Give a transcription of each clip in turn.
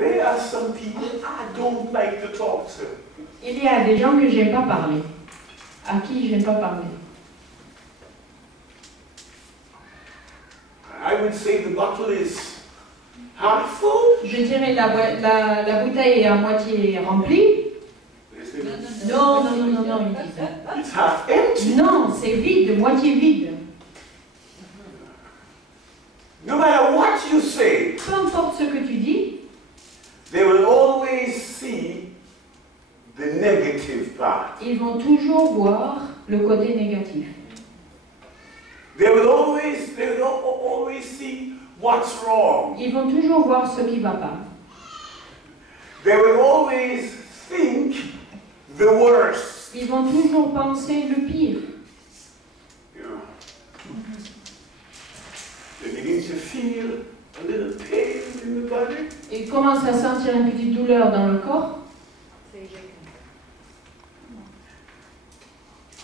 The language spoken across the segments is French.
There are some people I don't like to talk to. Il y a des gens que j'aime pas parler, à qui j'aime pas parler. I would say the bottle is half full. Je dirais la bouteille est à moitié remplie. Non, non, non, non, non, il dit ça. It's half empty. Non, c'est vide, moitié vide. No matter what you say, Peu importe ce que tu dis, they will always see the negative part. ils vont toujours voir le côté négatif. They will always see what's wrong. Ils vont toujours voir ce qui ne va pas. They will always think the worst. Ils vont toujours penser le pire. You know. They begin to feel a little pain in the body. Ils commencent à sentir une petite douleur dans le corps.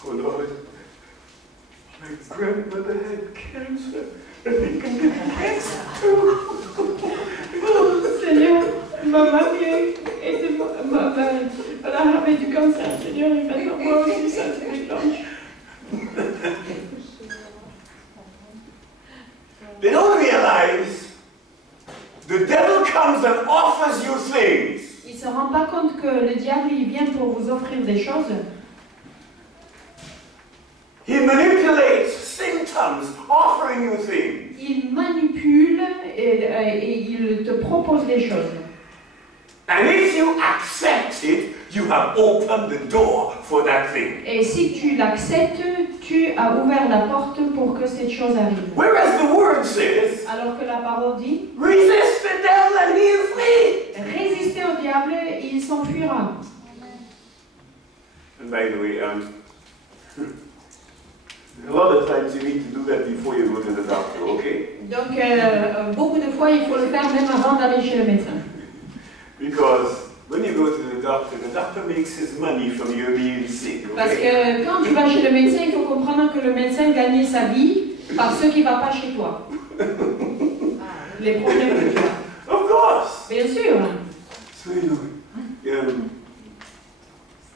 Oh Lord, my grandmother had cancer. And they can get cancer too. Oh Seigneur, ma mamie elle avait du cancer, Seigneur, et maintenant moi aussi ça se déclenche. They don't realize the devil comes and offers you things. Ils ne se rendent pas compte que le diable il vient pour vous offrir des choses. He manipulates symptoms, offering you things. Il manipule et il te propose des choses. And if you accept it, you have opened the door for that thing. Et si tu l'acceptes, tu as ouvert la porte pour que cette chose arrive. Whereas the word says, Alors que la parole dit, resist the devil and he'll flee. résistez au diable, il s'enfuira. And by the way, a lot of times you need to do that before you go to the doctor, okay? Donc, beaucoup de fois, il faut le faire même avant d'aller chez le médecin. Because when you go to the doctor makes his money from you being sick, okay? Parce que quand tu vas chez le médecin, il faut comprendre que le médecin gagne sa vie par ce qui ne va pas chez toi. Les problèmes que tu as. Of course! Bien sûr. So,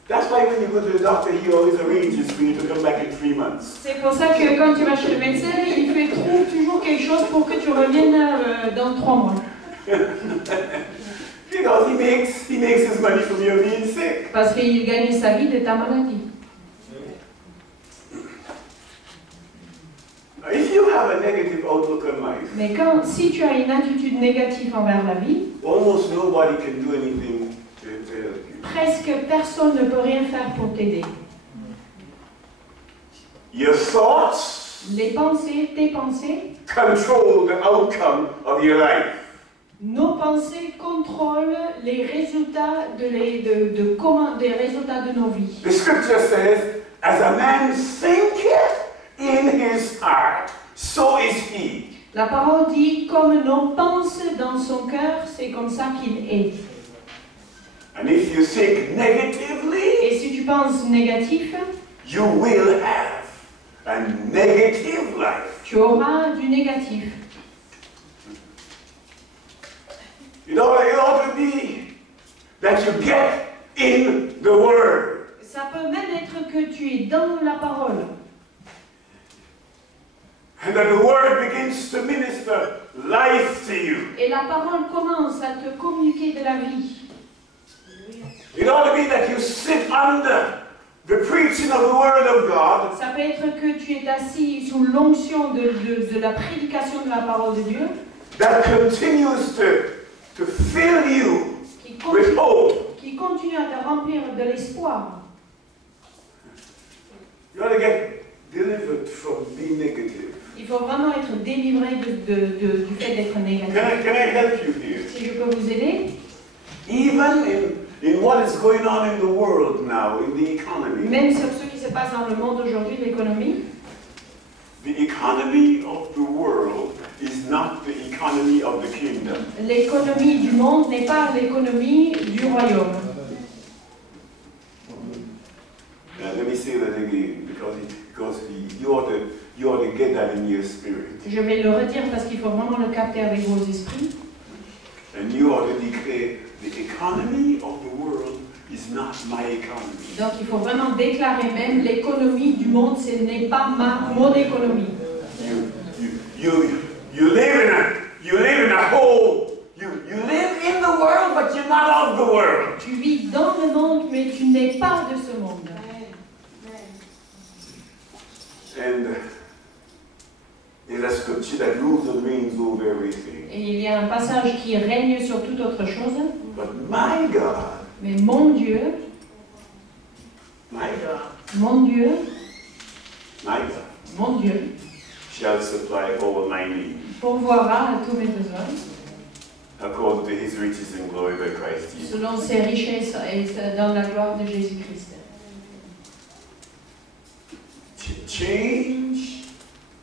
that's why when you go to the doctor, he always arranges for you to come back in 3 months. C'est pour ça que quand tu vas chez le médecin, il trouve toujours quelque chose pour que tu reviennes dans 3 mois. Because he makes his money from you being sick. Parce qu'il gagne sa vie de ta maladie. If you have a negative outlook on life, Mais si tu as une attitude négative envers la vie, almost nobody can do anything to help you. presque personne ne peut rien faire pour t'aider. Your thoughts Tes pensées, control the outcome of your life. nos pensées contrôlent les résultats des résultats de nos vies. The scripture says, as a man thinketh in his heart, so is he. La parole dit, comme l'on pense dans son cœur, c'est comme ça qu'il est. And if you think negatively, Et si tu penses négatif, you will have a negative life. tu auras du négatif. It ought to be that you get in the Word. Ça peut même être que tu es dans la parole. And that the Word begins to minister life to you. Et la parole commence à te communiquer de la vie. It ought to be that you sit under the preaching of the Word of God. Ça peut être que tu es assis sous l'onction de la prédication de la parole de Dieu. That continues to fill you with hope. Qui continue à te remplir de l'espoir. You ought to get delivered from being negative. Il faut vraiment être délivré du fait d'être négatif. Can I help you here? Si je peux vous aider, Even in what is going on in the world now, in the economy. même sur ce qui se passe dans le monde aujourd'hui, l'économie, The economy of the world is not the economy of the kingdom. l'économie du monde n'est pas l'économie du royaume. Let me say that again, because you ought to get that in your spirit. Je vais le redire parce qu'il faut vraiment le capter avec vos esprits. And you ought to declare the economy of the world is not my economy. Donc il faut vraiment déclarer même l'économie du monde, ce n'est pas mon économie. You live in a whole. You live in the world, but you're not of the world. Tu vis dans le monde, mais tu n'es pas de ce monde. And there's a scripture that rules and reigns over everything. Et il y a un passage qui règne sur toute autre chose. But my God, Mais mon Dieu, my God, mon Dieu, my God, mon Dieu, shall supply all my needs pourvoira à tous mes besoins, according to his riches and glory by Christ Jesus. selon ses richesses et dans la gloire de Jésus-Christ. Change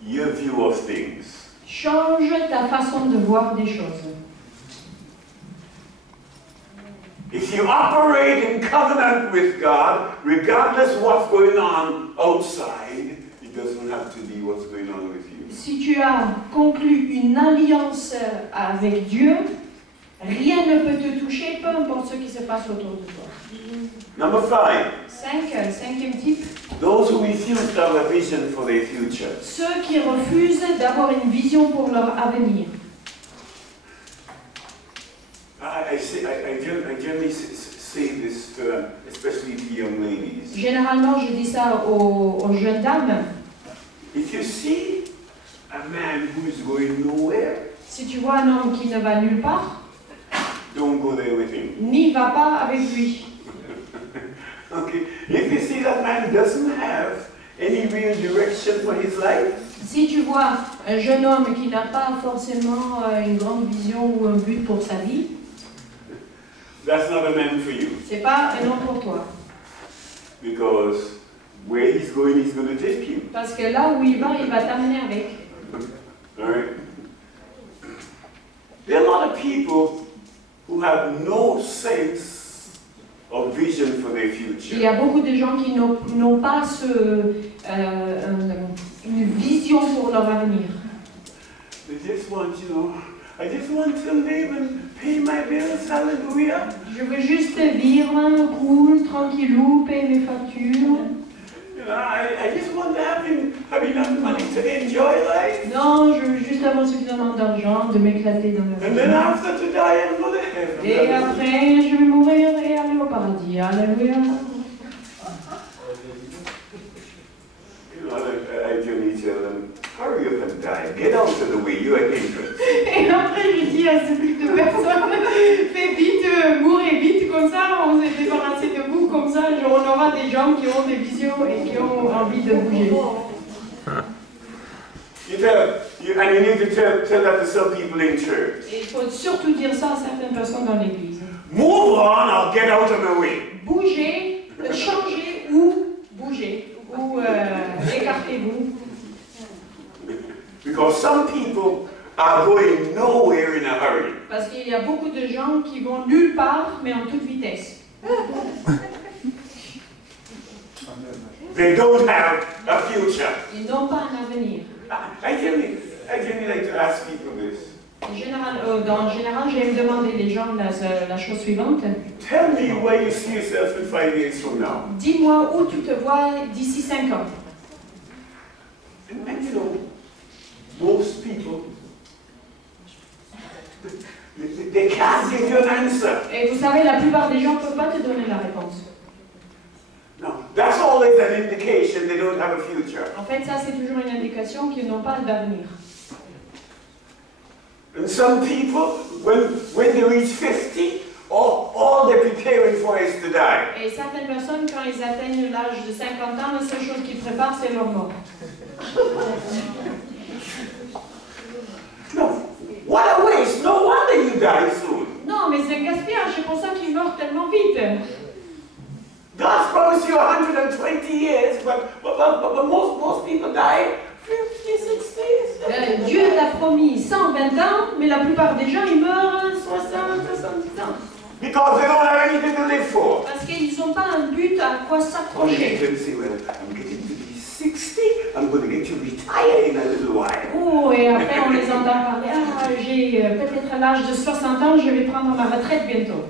your view of things. Change ta façon de voir des choses. If you operate in covenant with God, regardless of what's going on outside, it doesn't have to be what's going on with you. Si tu as conclu une alliance avec Dieu, rien ne peut te toucher, peu importe ce qui se passe autour de toi. Number 5. Cinquième type, Those who refuse to have a vision for their future. ceux qui refusent d'avoir une vision pour leur avenir. I generally say this to, especially to young ladies. Généralement, je dis ça aux jeunes dames. If you see a man who is going nowhere, Si tu vois un homme qui ne va nulle part, don't go there with him. n'y va pas avec lui. Okay? If you see that man doesn't have any real direction for his life, Si tu vois un jeune homme qui n'a pas forcément une grande vision ou un but pour sa vie, that's not a man for you. c'est pas un homme pour toi. Because where he's going to take you. Parce que là où il va t'amener avec. Alright? There are a lot of people who have no sense of vision for their future. Il y a beaucoup de gens qui n'ont pas une vision pour leur avenir. They just want, I just want to live and pay my bills, hallelujah. Je veux juste vivre cool, tranquillou, payer mes factures. I just want to have enough money to enjoy life. Non, je veux juste avoir suffisamment d'argent, de m'éclater dans la And then vie. after to die and go to heaven. Et après, je vais mourir et aller au paradis. Alléluia. I generally tell them, hurry up and die. Get out of the way. You are hindrance. Et après, je dis à ce type de personnes, fais vite, mourrez vite, comme ça, on s'est débarrassé de vous, comme ça, on aura des gens qui ont des visions et qui ont envie de bouger. And you need to tell that to some people in church. Et il faut surtout dire ça à certaines personnes dans l'église. Move on or get out of the way. Bougez, changez ou bougez, ou écartez-vous. Because some people are going nowhere in a hurry. Parce qu'il y a beaucoup de gens qui vont nulle part, mais en toute vitesse. They don't have a future. Ils n'ont pas un avenir. I generally like to ask people this. En général, j'aime demander les gens la chose suivante. Tell me where you see yourself in 5 years from now. Dis-moi où tu te vois d'ici 5 ans. And most people, they can't give you an answer. Et vous savez, la plupart des gens ne peuvent pas te donner la réponse. No, that's always an indication they don't have a future. En fait, ça, c'est toujours une indication qu'ils n'ont pas d'avenir. And some people, when they reach 50, all they're preparing for is to die. Et certaines personnes, quand ils atteignent l'âge de 50 ans, la seule chose qu'ils préparent, c'est leur mort. No, what a waste! No wonder you die soon. Non, mais c'est un gaspillage, c'est pour ça qu'ils meurent tellement vite. God's promised you 120 years, but most people die 50, 60. Dieu t'a promis 120 ans, mais la plupart des gens, ils meurent 60, 70 ans. Because they don't have anything to live for. Parce qu'ils n'ont pas un but à quoi Or you s'accrocher. can say, well, I'm getting to be 60. see, I'm going to get you retired in a little while. Oh, et après on les entend parler. Ah, j'ai peut-être à l'âge de 60 ans, je vais prendre ma retraite bientôt.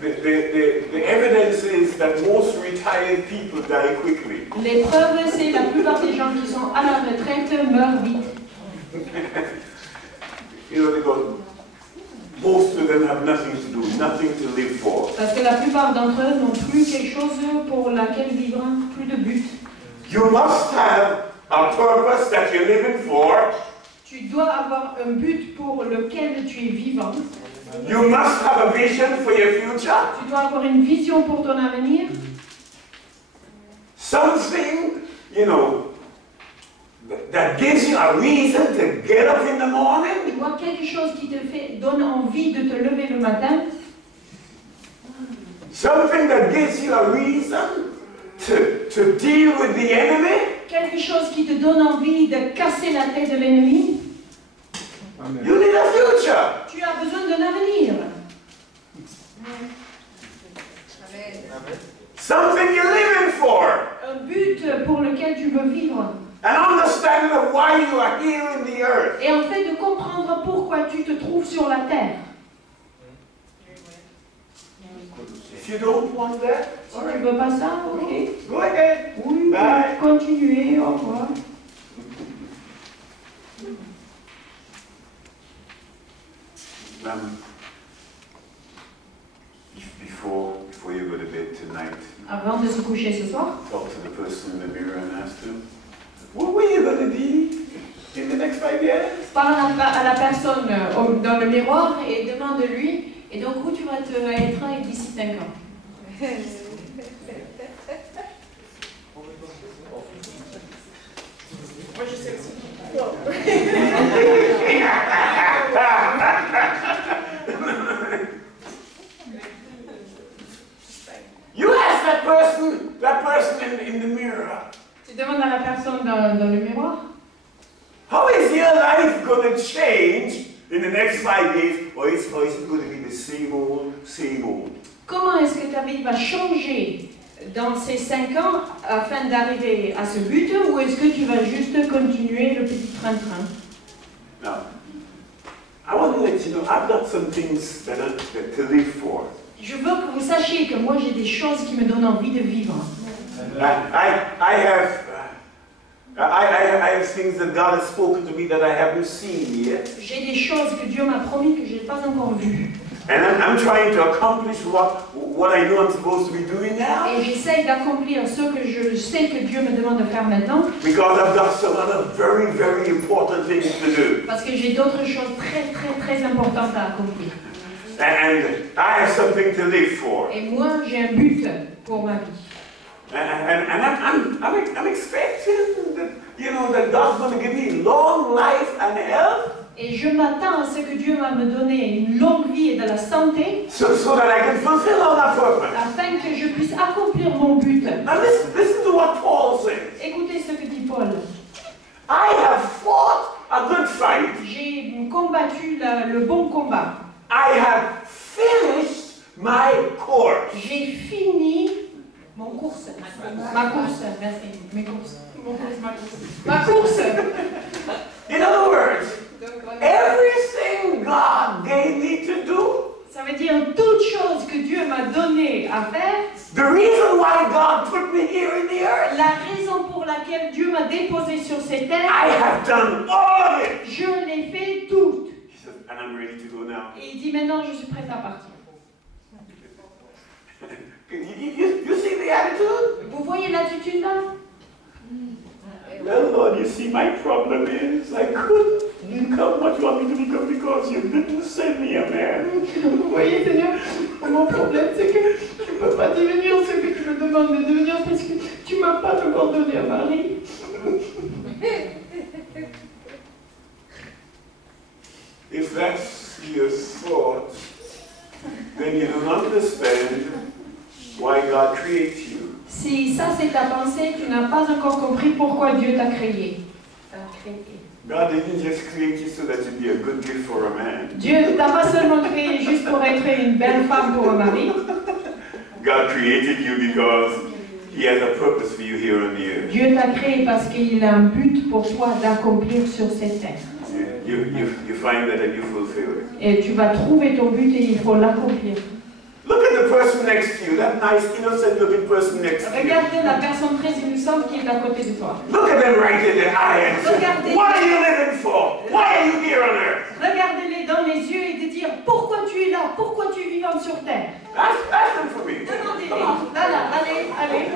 The evidence is that most retired people die quickly. L'épreuve, c'est la plupart des gens qui sont à la retraite meurent vite. You know, because most of them have nothing to do, nothing to live for. Parce que la plupart d'entre eux n'ont plus quelque chose pour laquelle vivre, plus de but. You must have a purpose that you're living for. Tu dois avoir un but pour lequel tu es vivant. You must have a vision for your future. Tu dois avoir une vision pour ton avenir. Something, you know, that gives you a reason to get up in the morning. Tu vois quelque chose qui te donne envie de te lever le matin. Something that gives you a reason to deal with the enemy. Quelque chose qui te donne envie de casser la tête de l'ennemi. You need a future. Tu as besoin d'un avenir. Something you're living for. Un but pour lequel tu veux vivre. An understanding of why you are here in the earth. Et en fait de comprendre pourquoi tu te trouves sur la terre. If you don't want that, Si tu ne veux pas ça, ok. go ahead. Oui, Bye. continuez, au revoir. Before you go to bed tonight, Avant de se coucher ce soir, talk to the person in the mirror and ask them, what were you going to be in the next 5 years? parle à la personne dans le miroir et demande-lui, et donc où tu vas être d'ici 5 ans? Moi je sais aussi. You ask that person in the mirror, Tu demandes à la personne dans le miroir, how is your life going to change in the next 5 years? Or is it going to be the same old, same old? comment est-ce que ta vie va changer dans ces 5 ans afin d'arriver à ce but, ou est-ce que tu vas juste continuer le petit train-train? Now, I want to let you know, I've got some things that to live for. Je veux que vous sachiez que moi j'ai des choses qui me donnent envie de vivre. I have things that God has spoken to me that I haven't seen yet. J'ai des choses que Dieu m'a promis que je n'ai pas encore vues. And I'm trying to accomplish what I know I'm supposed to be doing now. Et j'essaye d'accomplir ce que je sais que Dieu me demande de faire maintenant. Because I've got some other very, very important things to do. Parce que j'ai d'autres choses très, très, très importantes à accomplir. And I have something to live for. Et moi, j'ai un but pour ma vie. And I'm expecting that, you know, that God's going to give me long life and health. Et je m'attends à ce que Dieu va me donner une longue vie et de la santé, So that I can fulfill all that purpose. afin que je puisse accomplir mon but. Now listen to what Paul says. Écoutez ce que dit Paul. I have fought a good fight. J'ai combattu le bon combat. I have finished my course. J'ai fini mon course. Ma course, merci. Mes courses. Mon course, ma course. Ma course. In other words, everything God gave me to do, Ça veut dire toute chose que Dieu m'a donné à faire. the reason why God put me here in the earth, La raison pour laquelle Dieu m'a déposé sur ces terres, I have done all of it. je l'ai fait toute. He says, and I'm ready to go now. Et il dit maintenant je suis prête à partir. You see the attitude? Vous voyez l'attitude là? Well, Lord, you see, my problem is I couldn't become what you want me to become because you didn't send me a man. Vous voyez Seigneur, mon problème c'est que je ne peux pas devenir ce que tu me demandes de devenir parce que tu ne m'as pas encore donné un mari. If that's your thought, then you don't understand why God creates you. Si ça c'est ta pensée, tu n'as pas encore compris pourquoi Dieu t'a créé. God didn't just create you so that you'd be a good gift for a man. Dieu ne t'a pas seulement créé juste pour être une belle femme pour un mari. God created you because He has a purpose for you here on the earth. Dieu t'a créé parce qu'il a un but pour toi d'accomplir sur cette terre. You find that and you fulfill it. Et tu vas trouver ton but et il faut l'accomplir. Look at the person next to you, that nice, innocent looking person next to you. Regardez la personne très innocente qui est à côté de toi. Look at them right in the eye and say, Regardez. what are you living for? Why are you here on earth? Regardez-les dans les yeux et de dire pourquoi tu es là, pourquoi tu es vivant sur terre. Ask them for me. Demandez-les. Là, allez.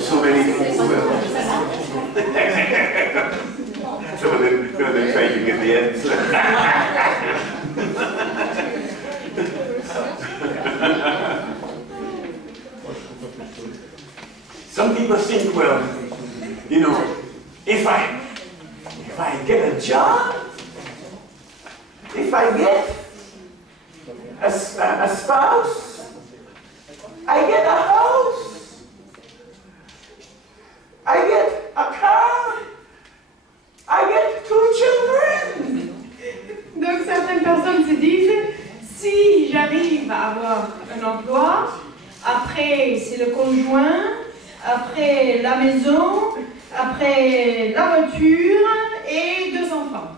So many people. Some of them trying to get the answer. Some people think, well, if I get a job, if I get a spouse, I get a house, I get a car, I get 2 children. Donc certaines personnes se disent, si j'arrive à avoir un emploi, après c'est le conjoint, après la maison, après la voiture et 2 enfants.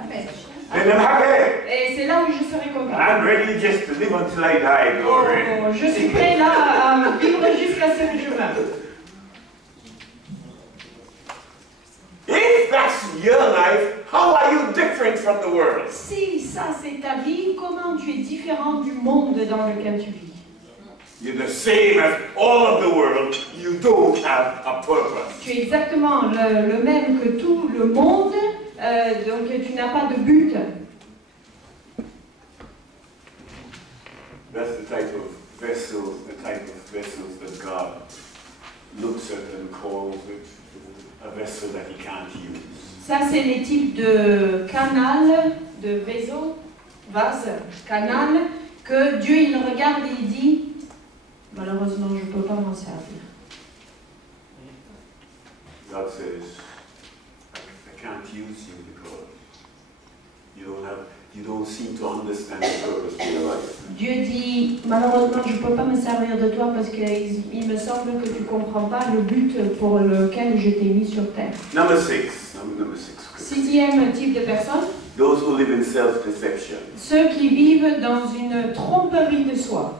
Amen. Then I'm happy. Et c'est là où je serai content. I'm ready just to live until I die, glory. Oh, je suis prêt là à vivre jusqu'à ce que je meure. If that's your life, how are you different from the world? Si ça c'est ta vie, comment tu es différent du monde dans lequel tu vis? You're the same as all of the world. You don't have a purpose. Tu es exactement le même que tout le monde, donc tu n'as pas de but. That's the type of vessels that God looks at and calls it a vessel that He can't use. Ça, c'est les types de canal, de vase, canal, que Dieu il regarde et il dit, malheureusement, je ne peux pas m'en servir. God says, I can't use you because you don't seem to understand the purpose of your life. Dieu dit, malheureusement, je ne peux pas me servir de toi parce qu'il me semble que tu ne comprends pas le but pour lequel je t'ai mis sur terre. Number 6. 6e type de personnes, Those who live in self-deception. ceux qui vivent dans une tromperie de soi.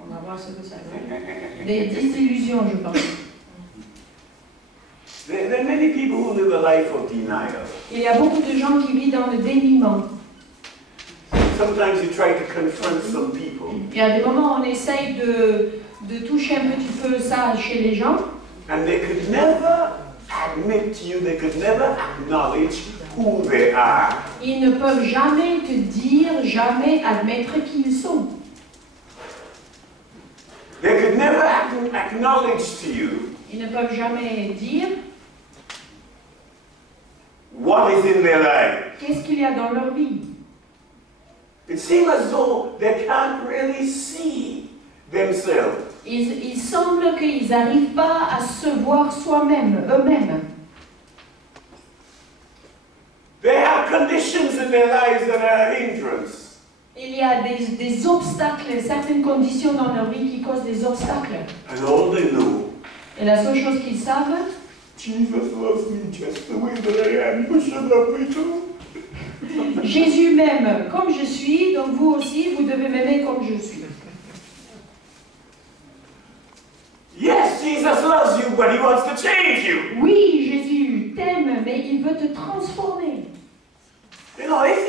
On va voir ce que ça veut. Des désillusions, je pense. There are many people who live a life of denial. Il y a beaucoup de gens qui vivent dans le déniement. Sometimes you try to confront some people. Il y a des moments où on essaye de toucher un petit peu ça chez les gens. And they could never admit to you, they could never acknowledge who they are. Ils ne peuvent jamais te dire, jamais admettre qui ils sont. They could never acknowledge to you Ils ne peuvent jamais dire what is in their life. qu'est-ce qu'il y a dans leur vie. It seems as though they can't really see themselves. Il semble qu'ils n'arrivent pas à se voir eux-mêmes. They have conditions in their lives that are a hindrance. Il y a des obstacles, certaines conditions dans leur vie qui causent des obstacles. And all they know, Et la seule chose qu'ils savent, Jesus loves me just the way that I am. You should love me too. Jésus m'aime comme je suis, donc vous aussi, vous devez m'aimer comme je suis. Yes, Jesus loves you, but He wants to change you. Oui, Jésus t'aime, mais il veut te transformer. You know, if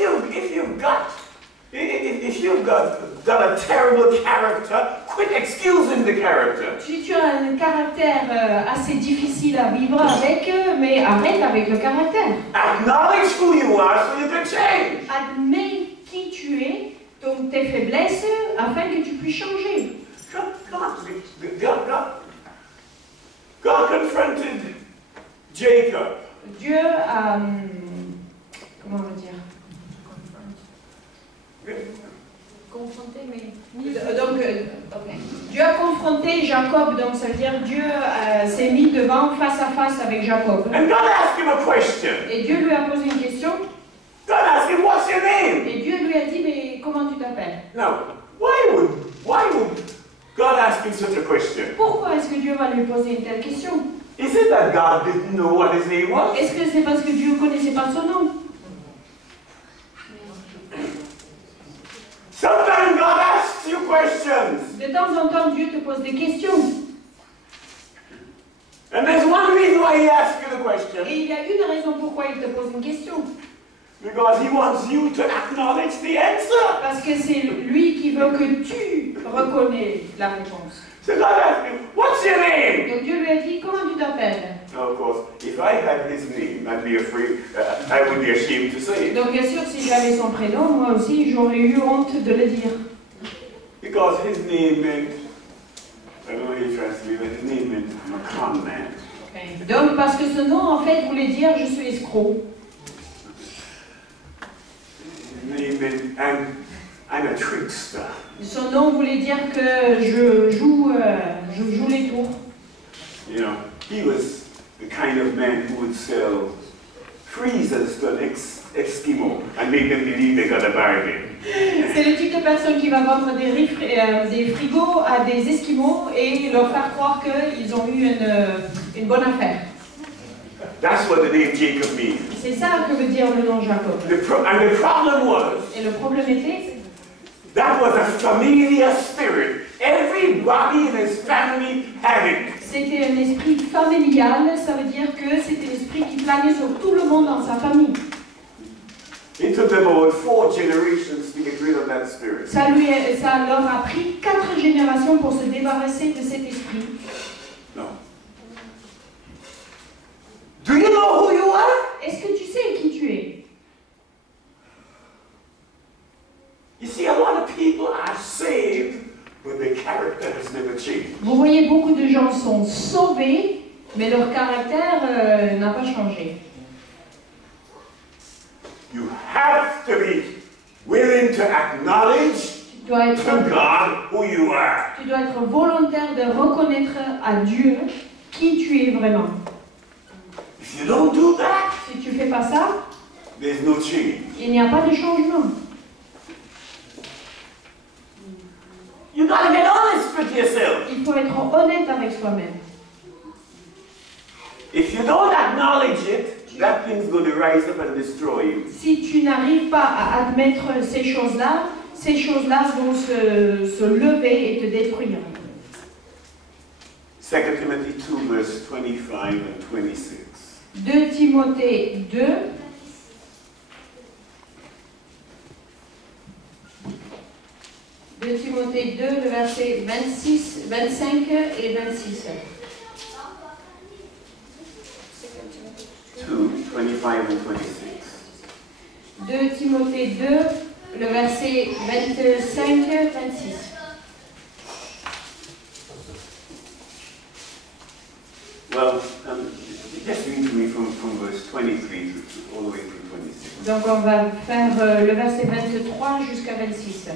you've got a terrible character, quit excusing the character. Si tu as un caractère assez difficile à vivre avec, mais arrête avec le caractère. Acknowledge who you are so you can change. Admets qui tu es, donc tes faiblesses, afin que tu puisses changer. God confronted Jacob. Dieu a... comment on va dire? Confronté. confronté, mais... Donc, ok. Dieu a confronté Jacob, donc ça veut dire Dieu s'est mis devant, face à face avec Jacob. And God asked him a question. Et Dieu lui a posé une question. God asked him, what's your name? Et Dieu lui a dit, mais comment tu t'appelles? Now, why would God ask him such a question? Pourquoi est-ce que Dieu va lui poser une telle question? Is it that God didn't know what his name was? Est-ce que c'est parce que Dieu ne connaissait pas son nom? Sometimes God asks you questions. De temps en temps, Dieu te pose des questions. And there's one reason why he asks you the question. Et il y a une raison pourquoi il te pose une question. Because he wants you to acknowledge the answer. Parce que c'est lui qui veut que tu reconnais la réponse. So God asked him, what's your name? Donc Dieu lui a dit, comment tu t'appelles? Now, of course, if I had his name, I'd be afraid, I would be ashamed to say it. Donc bien sûr, si j'avais son prénom, moi aussi, j'aurais eu honte de le dire. Because his name meant, I don't know how you translate it, his name meant I'm a con man. Okay. Donc parce que ce nom, en fait, voulait dire je suis escroc. His name meant I'm a trickster. Son nom voulait dire que je joue les tours. You know, he was the kind of man who would sell freezers to an Eskimo and make them believe they got a bargain. C'est le type de personne qui va vendre des frigos à des Esquimaux et leur faire croire qu'ils ont eu une bonne affaire. That's what the name Jacob means. C'est ça que veut dire le nom Jacob. And the problem was, Et le problème était, that was a familiar spirit. Everybody in his family had it. c'était un esprit familial, ça veut dire que c'était l'esprit qui planait sur tout le monde dans sa famille. It took them about 4 generations to get rid of that spirit. Ça leur a pris 4 générations pour se débarrasser de cet esprit. No. Do you know who you are? Est-ce que tu sais qui tu es? You see, a lot of people are saved, but their character has never changed. Vous voyez, beaucoup de gens sont sauvés, mais leur caractère n'a pas changé. You have to be willing to acknowledge Tu dois to God who you are. être volontaire de reconnaître à Dieu qui tu es vraiment. If you don't do that, Si tu ne fais pas ça, there's no change. il n'y a pas de changement. You gotta get honest with yourself. Il faut être honnête avec soi-même. If you don't acknowledge it, that thing's going to rise up and destroy you. Si tu n'arrives pas à admettre ces choses-là vont se lever et te détruire. 2 Timothy 2, verse 25 and 26. 2 Timothée 2, Timothée 2, le verset 26, 25 et 26. 2, 25 and 26. 2 Timothée 2, le verset 25, 26. Well, just read to me from verse 23 all the way through 26. Donc on va faire le verset 23 jusqu'à 26.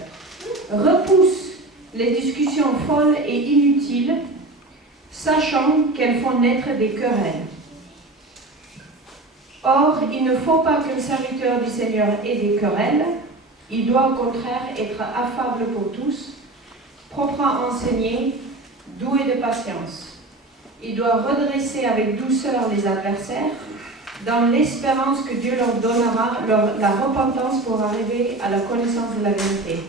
Repousse les discussions folles et inutiles, sachant qu'elles font naître des querelles. Or, il ne faut pas qu'un serviteur du Seigneur ait des querelles. Il doit au contraire être affable pour tous, propre à enseigner, doué de patience. Il doit redresser avec douceur les adversaires, dans l'espérance que Dieu leur donnera la repentance pour arriver à la connaissance de la vérité,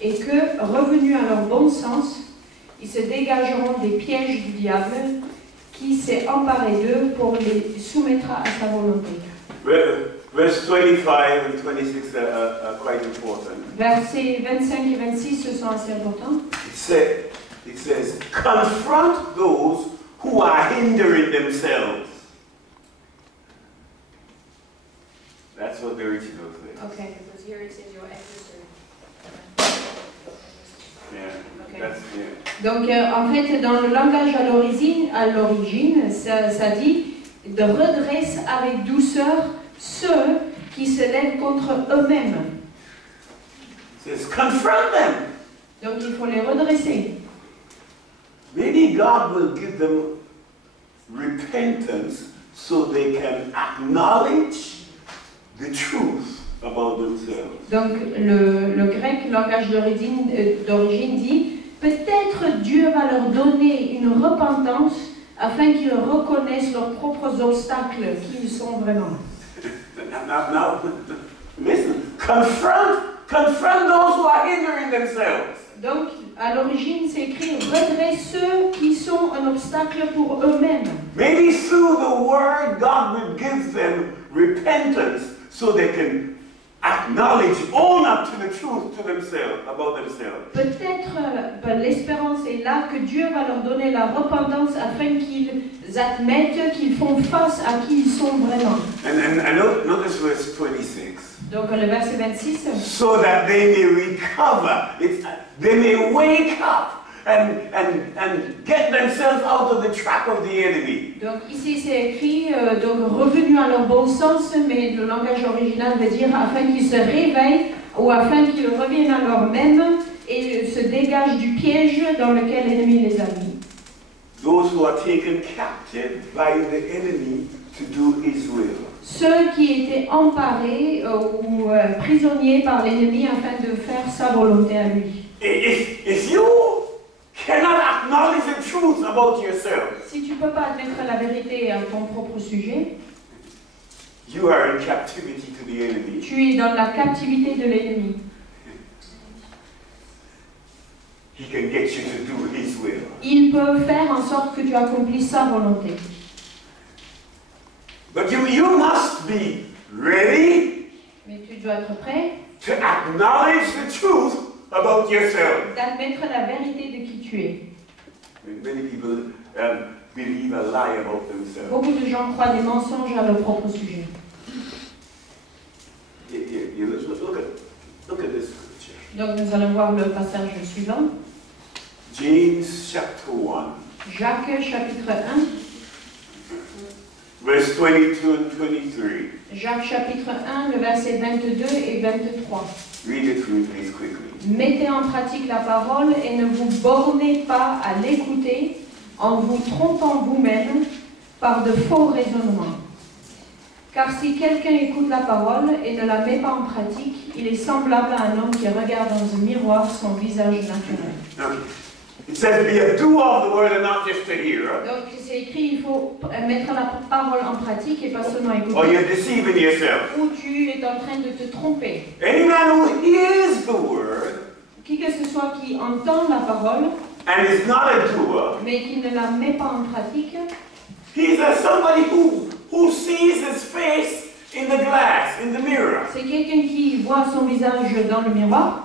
et que, revenus à leur bon sens, ils se dégageront des pièges du diable qui s'est emparé d'eux pour les soumettre à sa volonté. Verse 25 and 26 are quite important. Versets 25 et 26, ce sont assez importants. It says, confront those who are hindering themselves. That's what the original says. Okay, because here it says your adversary. Yeah, Okay. that's, yeah. Donc, en fait, dans le langage à l'origine, ça dit de redresse avec douceur ceux qui se lèvent contre eux-mêmes. It says, confront them. Donc il faut les redresser. Maybe God will give them repentance so they can acknowledge the truth about themselves. Donc le grec, langage d'origine dit, peut-être Dieu va leur donner une repentance afin qu'ils reconnaissent leurs propres obstacles, qui ils sont vraiment. Now, listen, confront those who are hindering themselves. Donc, à l'origine, c'est écrit « redresse ceux qui sont un obstacle pour eux-mêmes ». Maybe through the word, God will give them repentance so they can acknowledge, own up to the truth to themselves, about themselves. Peut-être l'espérance est là que Dieu va leur donner la repentance afin qu'ils admettent qu'ils font face à qui ils sont vraiment. And notice verse 26. Donc le verset 26. So that they may recover, they may wake up and get themselves out of the trap of the enemy. Donc ici c'est écrit donc revenu à leur bon sens, mais le langage original veut dire afin qu'ils se réveillent ou afin qu'ils reviennent à leur-même et se dégagent du piège dans lequel l'ennemi les a mis. Those who are taken captive by the enemy to do his will. Ceux qui étaient emparés ou prisonniers par l'ennemi afin de faire sa volonté à lui. If you cannot acknowledge the truth about yourself, Si tu ne peux pas admettre la vérité à ton propre sujet, you are in captivity to the enemy. tu es dans la captivité de l'ennemi. He can get you to do his will. Il peut faire en sorte que tu accomplisses sa volonté. But you must be ready Mais tu dois être prêt to acknowledge the truth about yourself. d'admettre la vérité de qui tu es. Many people believe a lie about themselves. Beaucoup de gens croient des mensonges à leur propre sujet. Look at this scripture. Donc nous allons voir le passage suivant. James chapter 1, Jacques chapitre 1. verse 22 and 23. Jacques chapitre 1, le verset 22 et 23. Read it through, please, quickly. Mettez en pratique la parole et ne vous bornez pas à l'écouter en vous trompant vous-même par de faux raisonnements. Car si quelqu'un écoute la parole et ne la met pas en pratique, il est semblable à un homme qui regarde dans un miroir son visage naturel. Okay. It says be a doer of the word and not just a hearer. Donc c'est écrit, il faut mettre la parole en pratique et pas seulement Or écouter. you're deceiving yourself. Ou tu es en train de te tromper. Any man who hears the word Qui que ce soit qui entend la parole, and is not a doer, mais qui ne la met pas en pratique, he's somebody who sees his face in the glass, in the mirror. c'est quelqu'un qui voit son visage dans le miroir.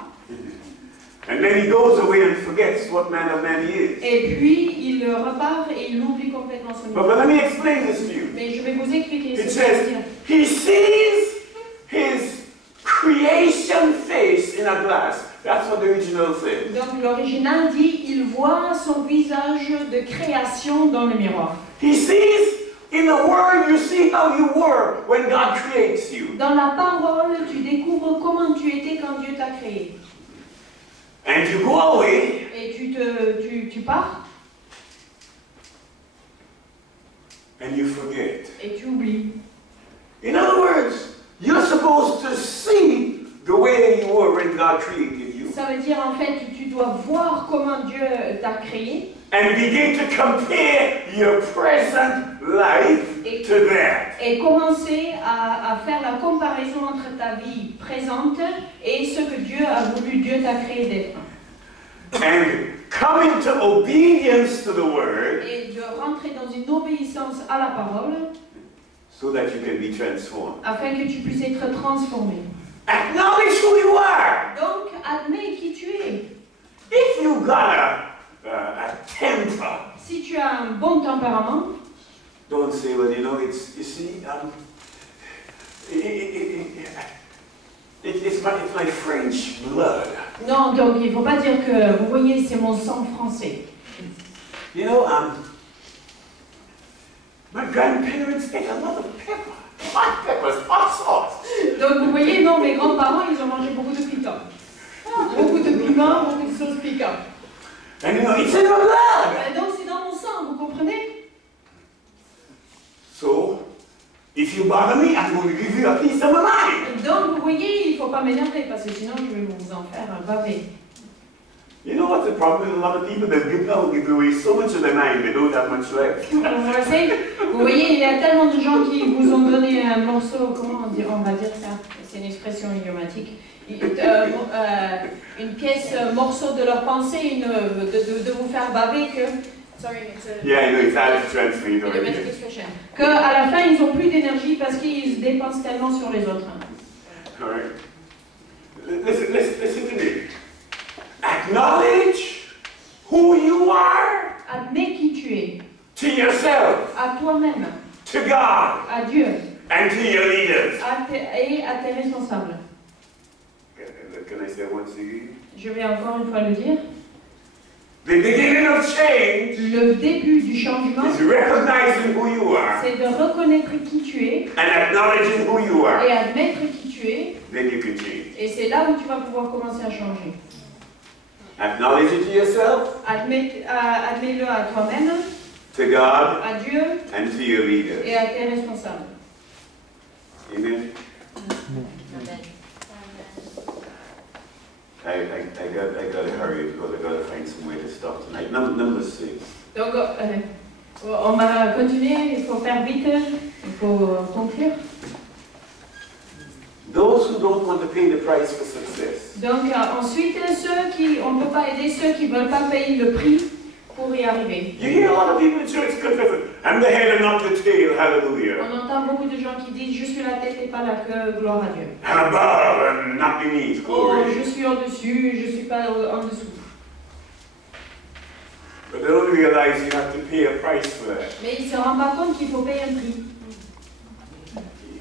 And then he goes away and forgets what manner of man he is. Et puis, il repart et il oublie complètement son But miroir. let me explain this to you. Mais je vais vous expliquer It ce que je veux says dire. he sees his creation face in a glass. That's what the original says. Donc, l'original dit, il voit son visage de création dans le miroir. He sees in the word, you see how you were when God creates you. Dans la parole, tu découvres comment tu étais quand Dieu t'a créé. And you go away Et tu pars and you forget. et tu oublies. In other words, you're supposed to see the way you were when God created you Ça veut dire en fait, tu dois voir comment Dieu t'a créé and begin to compare your present life to that. et commencer à faire la comparaison entre ta vie présente et ce que Dieu a voulu, Dieu t'a créé d'être. And come into obedience to the word Et de rentrer dans une obéissance à la parole so that you can be transformed. afin que tu puisses être transformé. Acknowledge who you are. Donc, admets qui tu es. If you got a temper, Si tu as un bon tempérament, don't say, well, you know, it's my French blood. non, donc il ne faut pas dire que, vous voyez, c'est mon sang français. You know, my grandparents ate a lot of pepper. Hot peppers, hot sauce. Donc vous voyez, non, mes grands-parents, ils ont mangé beaucoup de piquants. Beaucoup de piments, beaucoup de sauce piquante. And you know, it's in my blood. Donc c'est dans mon sang, vous comprenez? So, if you bother me, I'm going to give you a piece of my mind. Donc vous voyez, il ne faut pas m'énerver parce que sinon je vais vous en faire baver. You know what's the problem with a lot of people? They'll give away so much of their mind, they don't have much left. Vous voyez, il y a tellement de gens qui vous ont donné un morceau, comment on va dire ça? C'est une expression idiomatique. Une pièce, morceau de leur pensée, de vous faire baver que... Sorry, it's a... Yeah, I know, it's hard to translate already. Idiomatic expression. Qu'à la fin, ils n'ont plus d'énergie parce qu'ils se dépensent tellement sur les autres. All right. Listen to me. Acknowledge who you are. Admets qui tu es. To yourself. À toi-même. To God. À Dieu. And to your leaders. Et à tes responsables. Can I say once again? Je vais encore une fois le dire. The beginning of change Le début du changement, is recognizing who you are c'est de reconnaître qui tu es and acknowledging who you are. et admettre qui tu es. Then you can change. Et c'est là où tu vas pouvoir commencer à changer. Acknowledge it to yourself, Admets-le à toi-même, to God, à Dieu and to your leaders. et à tes responsables. Amen. Amen. I got to hurry because I got to find some way to stop tonight. Number 6. Donc, on va continuer, il faut faire vite, il faut conclure. Those who don't want to pay the price for success. Donc, ensuite, on ne peut pas aider ceux qui ne veulent pas payer le prix pour y arriver. You hear a lot of people in church confessing, I'm the head and not the tail, hallelujah. On entend beaucoup de gens qui disent, je suis la tête et pas la queue, gloire à Dieu. I'm above and not beneath, Oh, glory. je suis au-dessus, je ne suis pas en dessous. But they don't realize you have to pay a price for that. Mais ils ne se rendent pas compte qu'il faut payer un prix.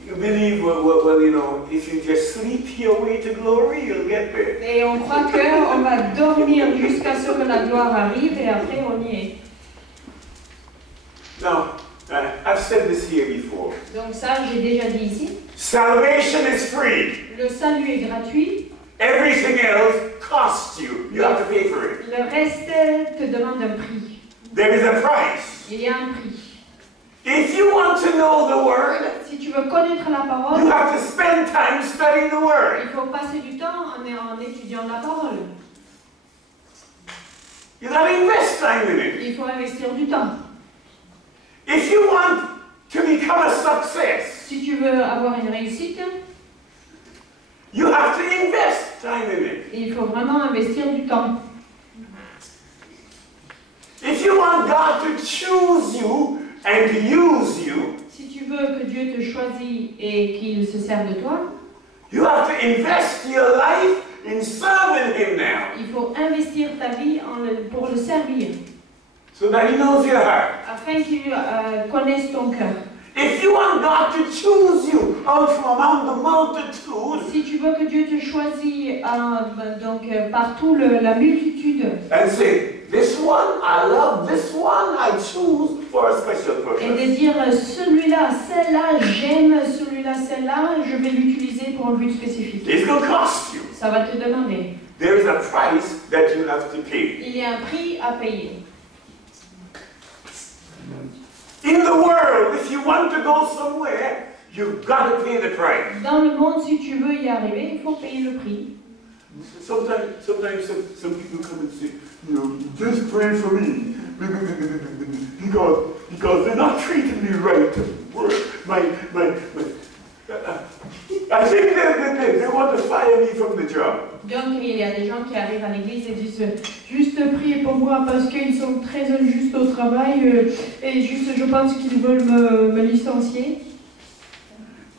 You believe, well, you know, if you just sleep your way to glory, you'll get there. Et on croit qu'on va dormir jusqu'à ce que la gloire arrive et après on y est. Now, I've said this here before. Donc ça, j'ai déjà dit ici. Salvation is free. Le salut est gratuit. Everything else costs you. You have to pay for it. Le reste te demande un prix. There is a price. Il y a un prix. If you want to know the Word, Si tu veux connaître la parole, you have to spend time studying the il Word. faut passer du temps en étudiant la parole. You got to invest time in it. Il faut investir du temps. If you want to become a success, Si tu veux avoir une réussite, you have to invest time in it. il faut vraiment investir du temps. If you want God to choose you and to use you, Si tu veux que Dieu te choisisse et qu'il se serve de toi, you have to invest your life in serving Him now, il faut investir ta vie pour le servir, so that He knows your heart. afin qu'il connaisse ton cœur. If you want God to choose you out from among the multitude Si tu veux que Dieu te choisisse partout la multitude and say, this one I love, this one I choose for a special et de purpose, dire celui-là, celle-là, j'aime, celui-là, celle-là, je vais l'utiliser pour un but spécifique. it's going to cost you. Ça va te demander. There is a price that you have to pay. Il y a un prix à payer. In the world, if you want to go somewhere, you've got to pay the price. Dans le monde, si tu veux y arriver, il faut payer le prix. Sometimes some people come and say, you know, just pray for me because they're not treating me right at work. I think they want to fire me from the job. Donc il y a des gens qui arrivent à l'église et disent juste priez pour moi parce qu'ils sont très injustes au travail et juste je pense qu'ils veulent me licencier.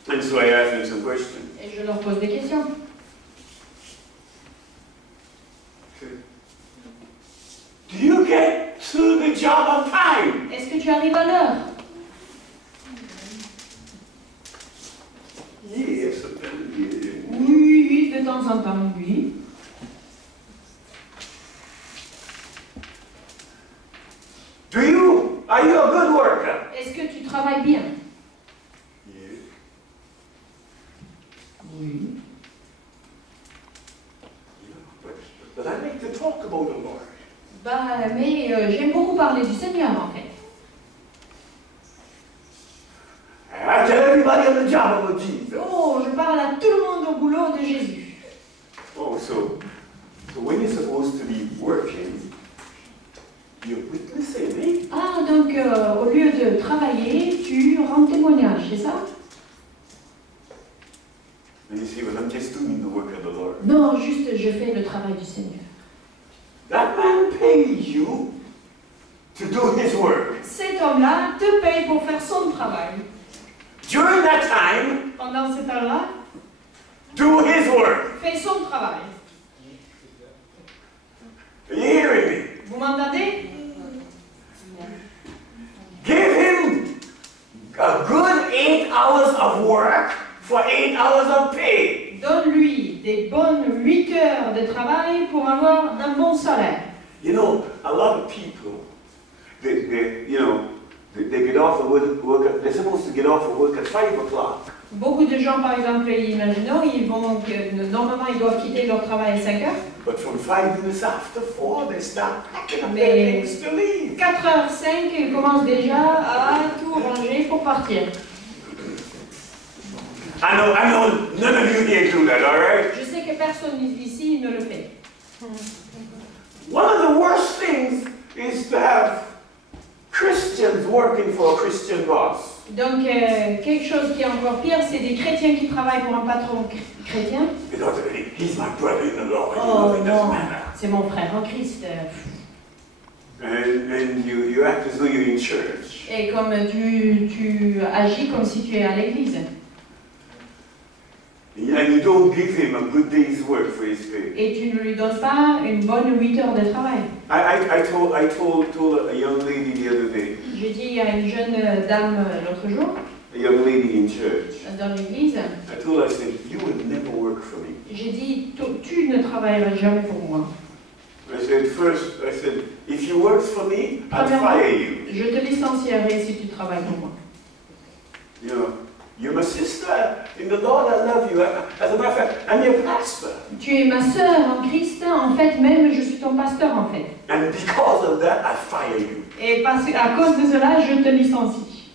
And so I asked them some questions. Et je leur pose des questions. Do you get to the job on time? Est-ce que tu arrives à l'heure? Yes, sometimes, yeah. Oui, de temps en temps, oui. Are you a good worker? Est-ce que tu travailles bien? Yeah. Oui. But I like to talk about the Lord. Mais j'aime beaucoup parler du Seigneur en fait. I tell everybody on the job about Jesus. Oh, je parle à tout le monde au boulot de Jésus. Oh, so when you're supposed to be working, you're witnessing, eh? Ah, donc au lieu de travailler, tu rends témoignage, c'est ça? And you say, well, I'm just doing the work of the Lord. Non, juste je fais le travail du Seigneur. That man pays you to do his work. Cet homme-là te paye pour faire son travail. During that time, Pendant ce temps-là, do his work. fais son travail. Are you hearing me? Vous m'entendez? Give him a good 8 hours of work for 8 hours of pay. Donne-lui des bonnes 8 heures de travail pour avoir un bon salaire. You know, a lot of people, they get off of work, they're supposed to get off of work at 5 o'clock. Beaucoup de gens, par exemple, imaginons, normalement ils doivent quitter leur travail à 5 heures. But from 5 minutes after 4, they start packing up Mais their things to leave. 4h05, ils commencent déjà à tout ranger pour partir. I know none of you here do that, all right? Je sais que personne ici ne le fait. One of the worst things is to have Christians working for a Christian boss. Donc, quelque chose qui est encore pire, c'est des chrétiens qui travaillent pour un patron chrétien. Because he's my brother in the Lord. Oh It non, doesn't matter. c'est mon frère en Christ. And you act as though you're in church. Et comme tu agis comme si tu es à l'église. And you don't give him a good day's work for his pay. Et tu ne lui donnes pas une bonne 8 heures de travail. I told a young lady the other day, J'ai dit à une jeune dame l'autre jour, a young lady in church, dans l'église, I told her, I said, you will never work for me. j'ai dit, tu ne travailleras jamais pour moi. I said, if you work for me, I'll fire you. Je te licencierai si tu travailles pour moi. You know, you're my sister in the Lord, I love you. As a matter of fact, I'm your pastor. Tu es ma sœur en Christ, en fait, même je suis ton pasteur en fait. And because of that, I fire you. Et à cause de cela, je te licencie.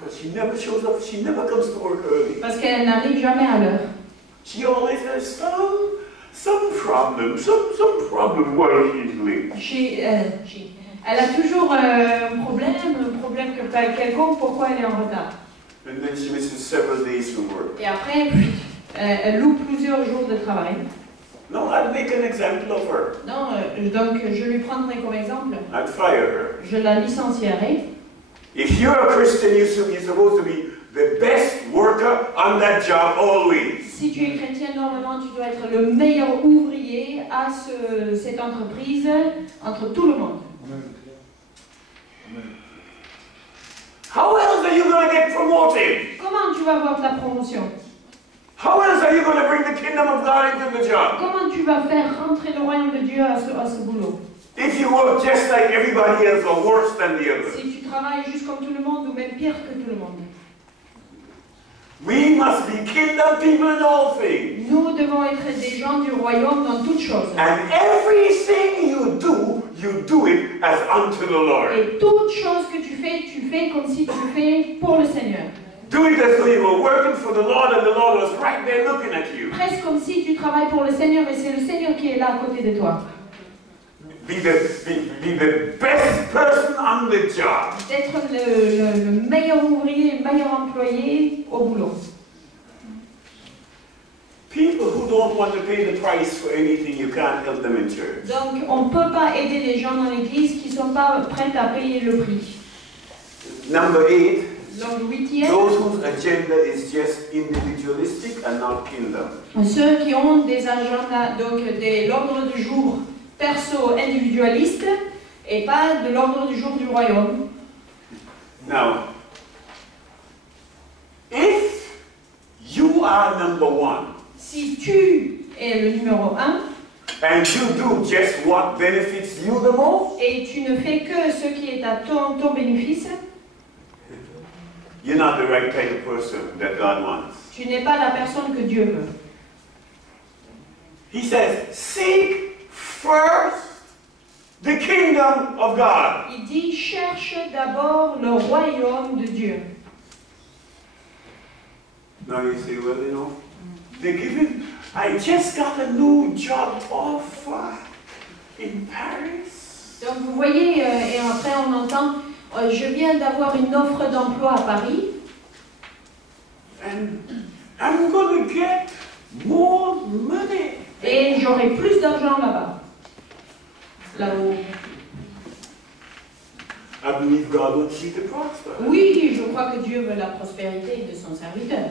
Because she never shows up, she never comes to work early. Parce qu'elle n'arrive jamais à l'heure. She always has some problem while she's late. Elle a toujours un problème quelconque, pourquoi elle est en retard. And then she misses several days from work. Et après, elle loupe plusieurs jours de travail. No, I'd make an example of her. Non, donc je lui prendrai comme exemple. I'd fire her. Je la licencierai. If you're a Christian, you're supposed to be the best worker on that job always. Si tu es chrétien, normalement, tu dois être le meilleur ouvrier à cette entreprise entre tout le monde. How else are you going to get promoted? Comment tu vas avoir ta promotion? How else are you going to bring the kingdom of God into the job? Comment tu vas faire rentrer le royaume de Dieu à ce boulot? If you work just like everybody else or worse than the others. Si tu travailles juste comme tout le monde ou même pire que tout le monde. We must be kingdom people in all things. Nous devons être des gens du royaume dans toutes choses. And everything you do it as unto the Lord. Et toute chose que tu fais comme si tu fais pour le Seigneur. Do it as though you were working for the Lord and the Lord was right there looking at you. Presque comme si tu travailles pour le Seigneur et c'est le Seigneur qui est là à côté de toi. Be the best person on the job. D'être le meilleur ouvrier, le meilleur employé au boulot. People who don't want to pay the price for anything, you can't help them in church. Donc on ne peut pas aider les gens dans l'église qui ne sont pas prêts à payer le prix. Number 8. Donc le 8e, Those whose agenda is just individualistic and not kingdom. ceux qui ont des agendas, donc de l'ordre du jour perso individualiste et pas de l'ordre du jour du royaume. Now, if you are number 1, Si tu es le numéro 1 and you do just what benefits you the most, et tu ne fais que ce qui est à ton bénéfice, you're not the right kind of person that God wants. tu n'es pas la personne que Dieu veut. He says, seek first the kingdom of God. Il dit, cherche d'abord le royaume de Dieu. Now you say, well, you know, they're giving, I just got a new job offer in Paris. Donc vous voyez, et après on entend, je viens d'avoir une offre d'emploi à Paris. And I'm going to get more money. Et j'aurai plus d'argent là-bas. Là-haut. I believe God wants you to prosper. Oui, je crois que Dieu veut la prospérité de son serviteur.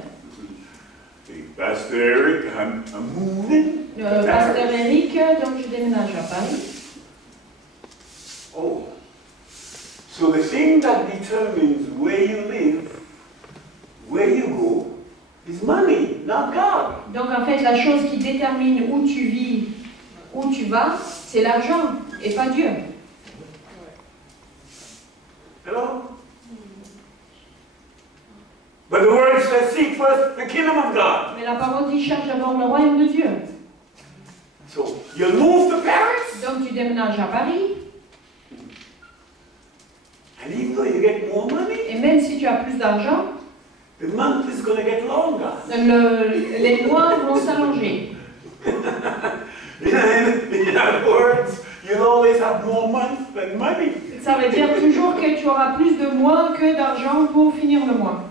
Hey, Pastor Eric, I'm moving. Pasteur Eric, donc je déménage à Paris. Oh. So the thing that determines where you live, where you go, is money, not God. Donc en fait, la chose qui détermine où tu vis, où tu vas, c'est l'argent et pas Dieu. Hello? But the word says, seek first the kingdom of God. Mais la parole dit, cherche d'abord le royaume de Dieu. So you move to Paris, Donc tu déménages à Paris, and even though you get more money, et même si tu as plus d'argent, the month is going to get longer. les mois vont s'allonger. In other words, you'll always have more months than money. Ça veut dire toujours que tu auras plus de mois que d'argent pour finir le mois.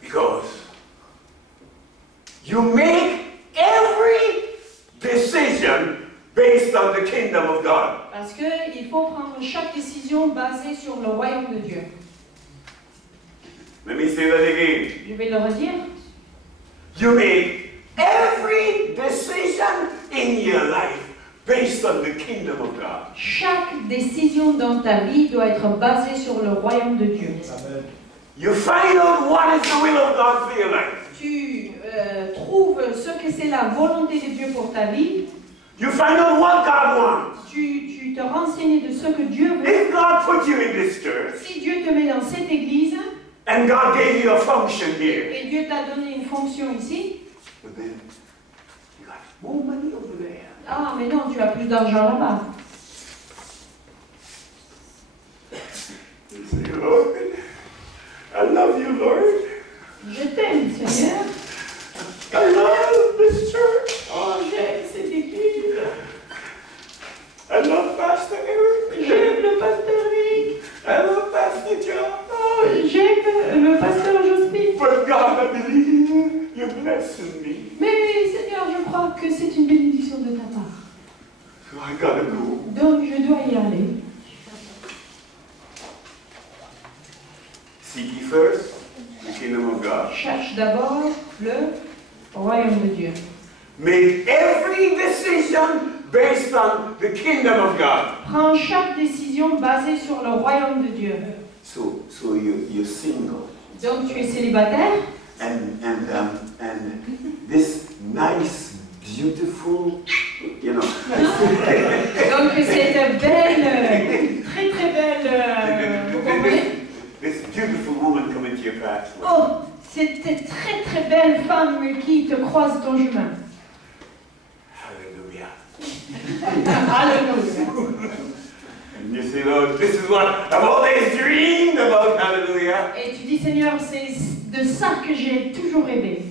Because you make every decision based on the kingdom of God. Parce qu'il faut prendre chaque décision basée sur le royaume de Dieu. Let me say that again. Je vais le redire. You make every decision in your life based on the kingdom of God. Chaque décision dans ta vie doit être basée sur le royaume de Dieu. Amen. You find out what is the will of God for your life. Tu trouves ce que c'est la volonté de Dieu pour ta vie. You find out what God wants. Tu te renseignes de ce que Dieu veut. If God put you in this church, Si Dieu te met dans cette église, and God gave you a function here, et Dieu t'a donné une fonction ici, but then you got more money over there. ah mais non, tu as plus d'argent là-bas. You say, Lord, I love you, Lord. Je t'aime, Seigneur. I love this church. Oh, j'aime cette église. I love Pastor Eric. J'aime le pasteur Eric. I love Pastor John. Oh, j'aime le pasteur Jospin. But God, I believe you're blessing me. Mais Seigneur, je crois que c'est une bénédiction de ta part. So I gotta go. Donc je dois y aller. Seek ye first the kingdom of God. Cherche d'abord le royaume de Dieu. Make every decision based on the kingdom of God. Prends chaque décision basée sur le royaume de Dieu. So you're single, Donc tu es célibataire and this nice, beautiful, you know. donc cette belle, très très belle, vous comprenez? This beautiful woman come into your pathway. Oh, cette très très belle femme qui te croise ton chemin. Hallelujah. Alléluia. And you say, Lord, this is what I've always dreamed about. Hallelujah. Et tu dis, Seigneur, c'est de ça que j'ai toujours rêvé.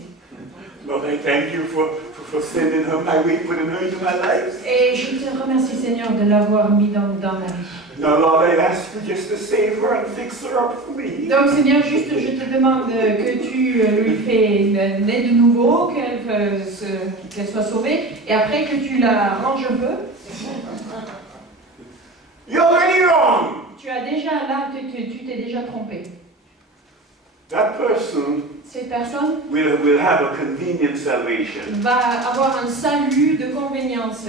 Lord, I thank you for sending her my way, putting her into my life. Et je te remercie, Seigneur, de l'avoir mis dans ma vie. Now, Lord, I ask you just to save her and fix her up for me. Donc, Seigneur, juste, je te demande que tu lui fais naître de nouveau, qu'elle soit sauvée, et après que tu la ranges un peu. You're already wrong. Tu as déjà, là, tu t'es déjà trompé. That person Cette personne will have a convenient salvation. va avoir un salut de convenience.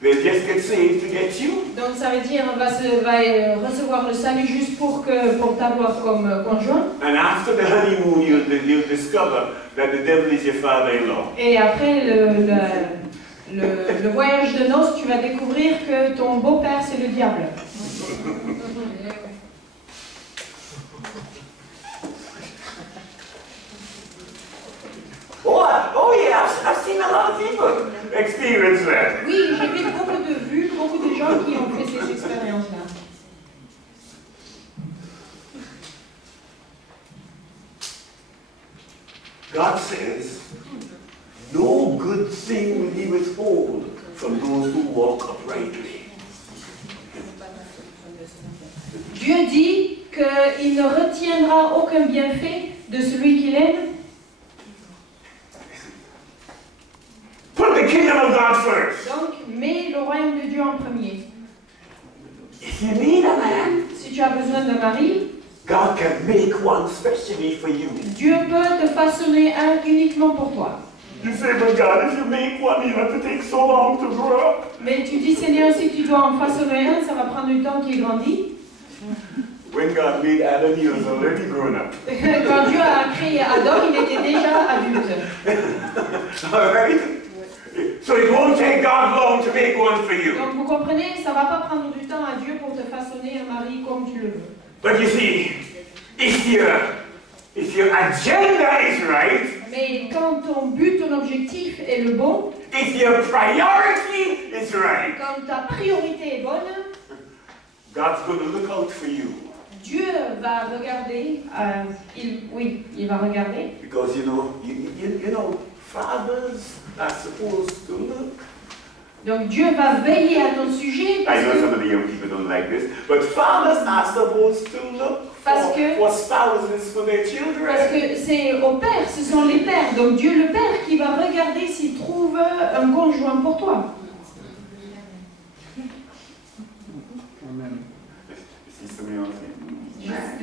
They'll just get saved to get you. Donc, ça veut dire va recevoir le salut juste pour t'avoir comme conjoint. And after the honeymoon, you'll discover that the devil is your father-in-law. Et après le voyage de noces, tu vas découvrir que ton beau-père, c'est le diable. Oh yeah, I've seen a lot of people experience that. Oui, j'ai vu beaucoup de vues beaucoup de gens qui ont fait ces expériences-là. God says, no good thing will he withhold from those who walk uprightly. Dieu dit qu'il ne retiendra aucun bienfait de celui qu'il aime. Put the kingdom of God first. Donc, mets le royaume de Dieu en premier. If you need a man, Si tu as besoin d'un mari, God can make one specially for you. Dieu peut te façonner un uniquement pour toi. You say, but God, if you make one, you have to take so long to grow up. Mais tu dis, Seigneur, si tu dois en façonner un, ça va prendre du temps qu'il grandit. When God made Adam, he was already grown up. Quand Dieu a créé Adam, il était déjà adulte. All right? So it won't take God long to make one for you. Donc vous comprenez, ça ne va pas prendre du temps à Dieu pour te façonner un mari comme tu le veux. But you see, if your agenda is right, Mais quand ton but, ton objectif est le bon, if your priority is right, quand ta priorité est bonne, God's going to look out for you. Dieu va regarder, il va regarder. Because you know, fathers are supposed to look. Donc Dieu va veiller à ton sujet I know some of the young people don't like this, but fathers are supposed to look for spouses for their parce children. que c'est au père, ce sont les pères. Donc Dieu le père qui va regarder s'il trouve un conjoint pour toi. Amen.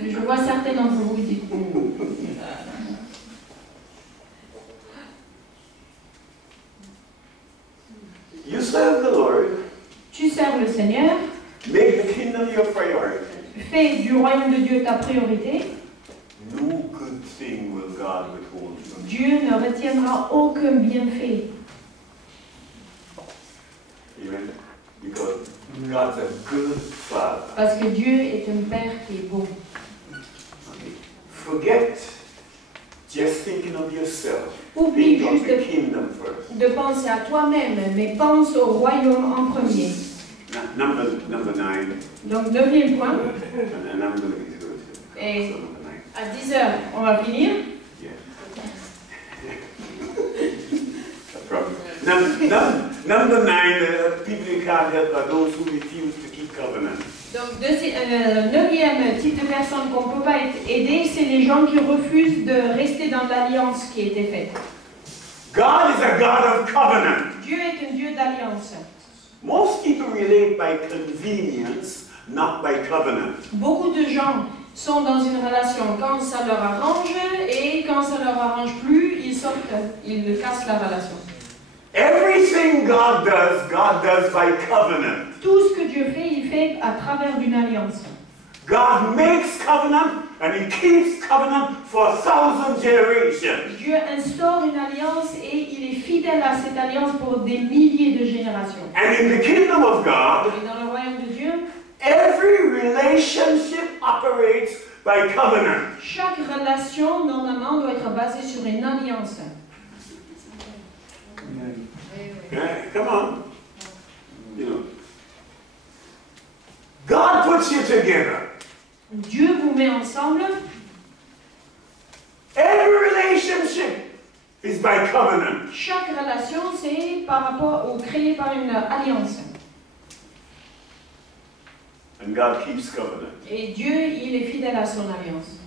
Je vois certains d'entre vous qui disent You serve the Lord. tu sers le Seigneur, Make the kingdom your priority. fais du royaume de Dieu ta priorité. No good thing will God withhold from you. Dieu ne retiendra aucun bienfait. Amen. Because God's a good Father. Parce que Dieu est un Père qui est bon. Forget just thinking of yourself. Oublie Think of juste the kingdom first. de penser à toi-même, mais pense au royaume en premier. Number 9. Donc, 9e point. And I'm going to get to it. Et So number 9. à 10 heures, on va finir. Yeah. No problem. Number 9, people you can't help are those who refuse to keep covenant. Donc, 9e type de personnes qu'on ne peut pas aider, c'est les gens qui refusent de rester dans l'alliance qui a été faite. God is a God of covenant. Dieu est un Dieu d'alliance. Most people relate by convenience, not by covenant. Beaucoup de gens sont dans une relation quand ça leur arrange et quand ça leur arrange plus, ils sortent, ils cassent la relation. Everything God does by covenant. Tout ce que Dieu fait, il fait à travers d'une alliance. God makes covenant and he keeps covenant for 1,000 generations. Dieu instaure une alliance et il est fidèle à cette alliance pour des milliers de générations. And in the kingdom of God, Et dans le royaume de Dieu, every relationship operates by covenant. chaque relation, normalement, doit être basée sur une alliance. Yeah, come on. You know. God puts you together. Dieu vous met ensemble. Every relationship is by covenant. Chaque relation, c'est par rapport ou créé par une alliance. And God keeps covenant. Et Dieu, il est fidèle à son alliance.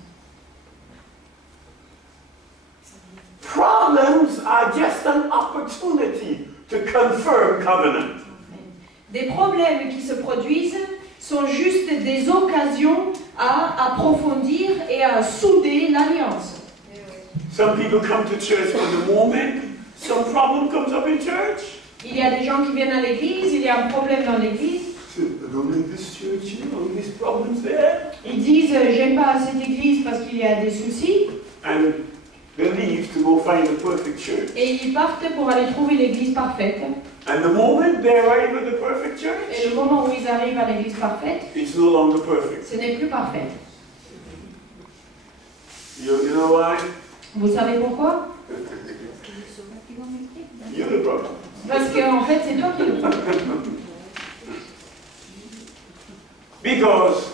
Problems are just an opportunity to confirm covenant. Des problèmes qui se produisent sont juste des occasions à approfondir et à souder l'alliance. Some people come to church for the moment some problem comes up in church. Il y a des gens qui viennent à l'église, il y a un problème dans l'église. I don't like this church, you know, these problems there. Ils disent j'aime pas cette église parce qu'il y a des soucis. And they leave to go find the perfect church. Et ils partent pour aller trouver l'église parfaite. And the moment they arrive at the perfect church, Et le moment où ils arrivent à l'église parfaite, it's no longer perfect. ce n'est plus parfait. You know why? Vous savez pourquoi? You're the problem. Parce qu'en fait, c'est toi qui le trouves. Because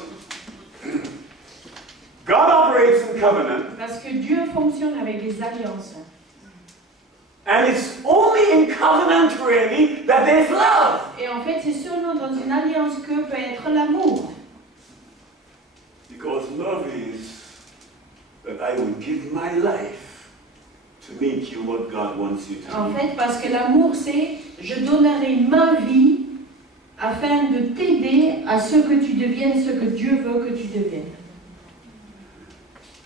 God operates in covenant. Parce que Dieu fonctionne avec des alliances. And it's only in covenant, really, that there's love. Et en fait, c'est seulement dans une alliance que peut être l'amour. Because love is that I would give my life to make you what God wants you to En be. fait, parce que l'amour, c'est je donnerai ma vie afin de t'aider à ce que tu deviennes ce que Dieu veut que tu deviennes.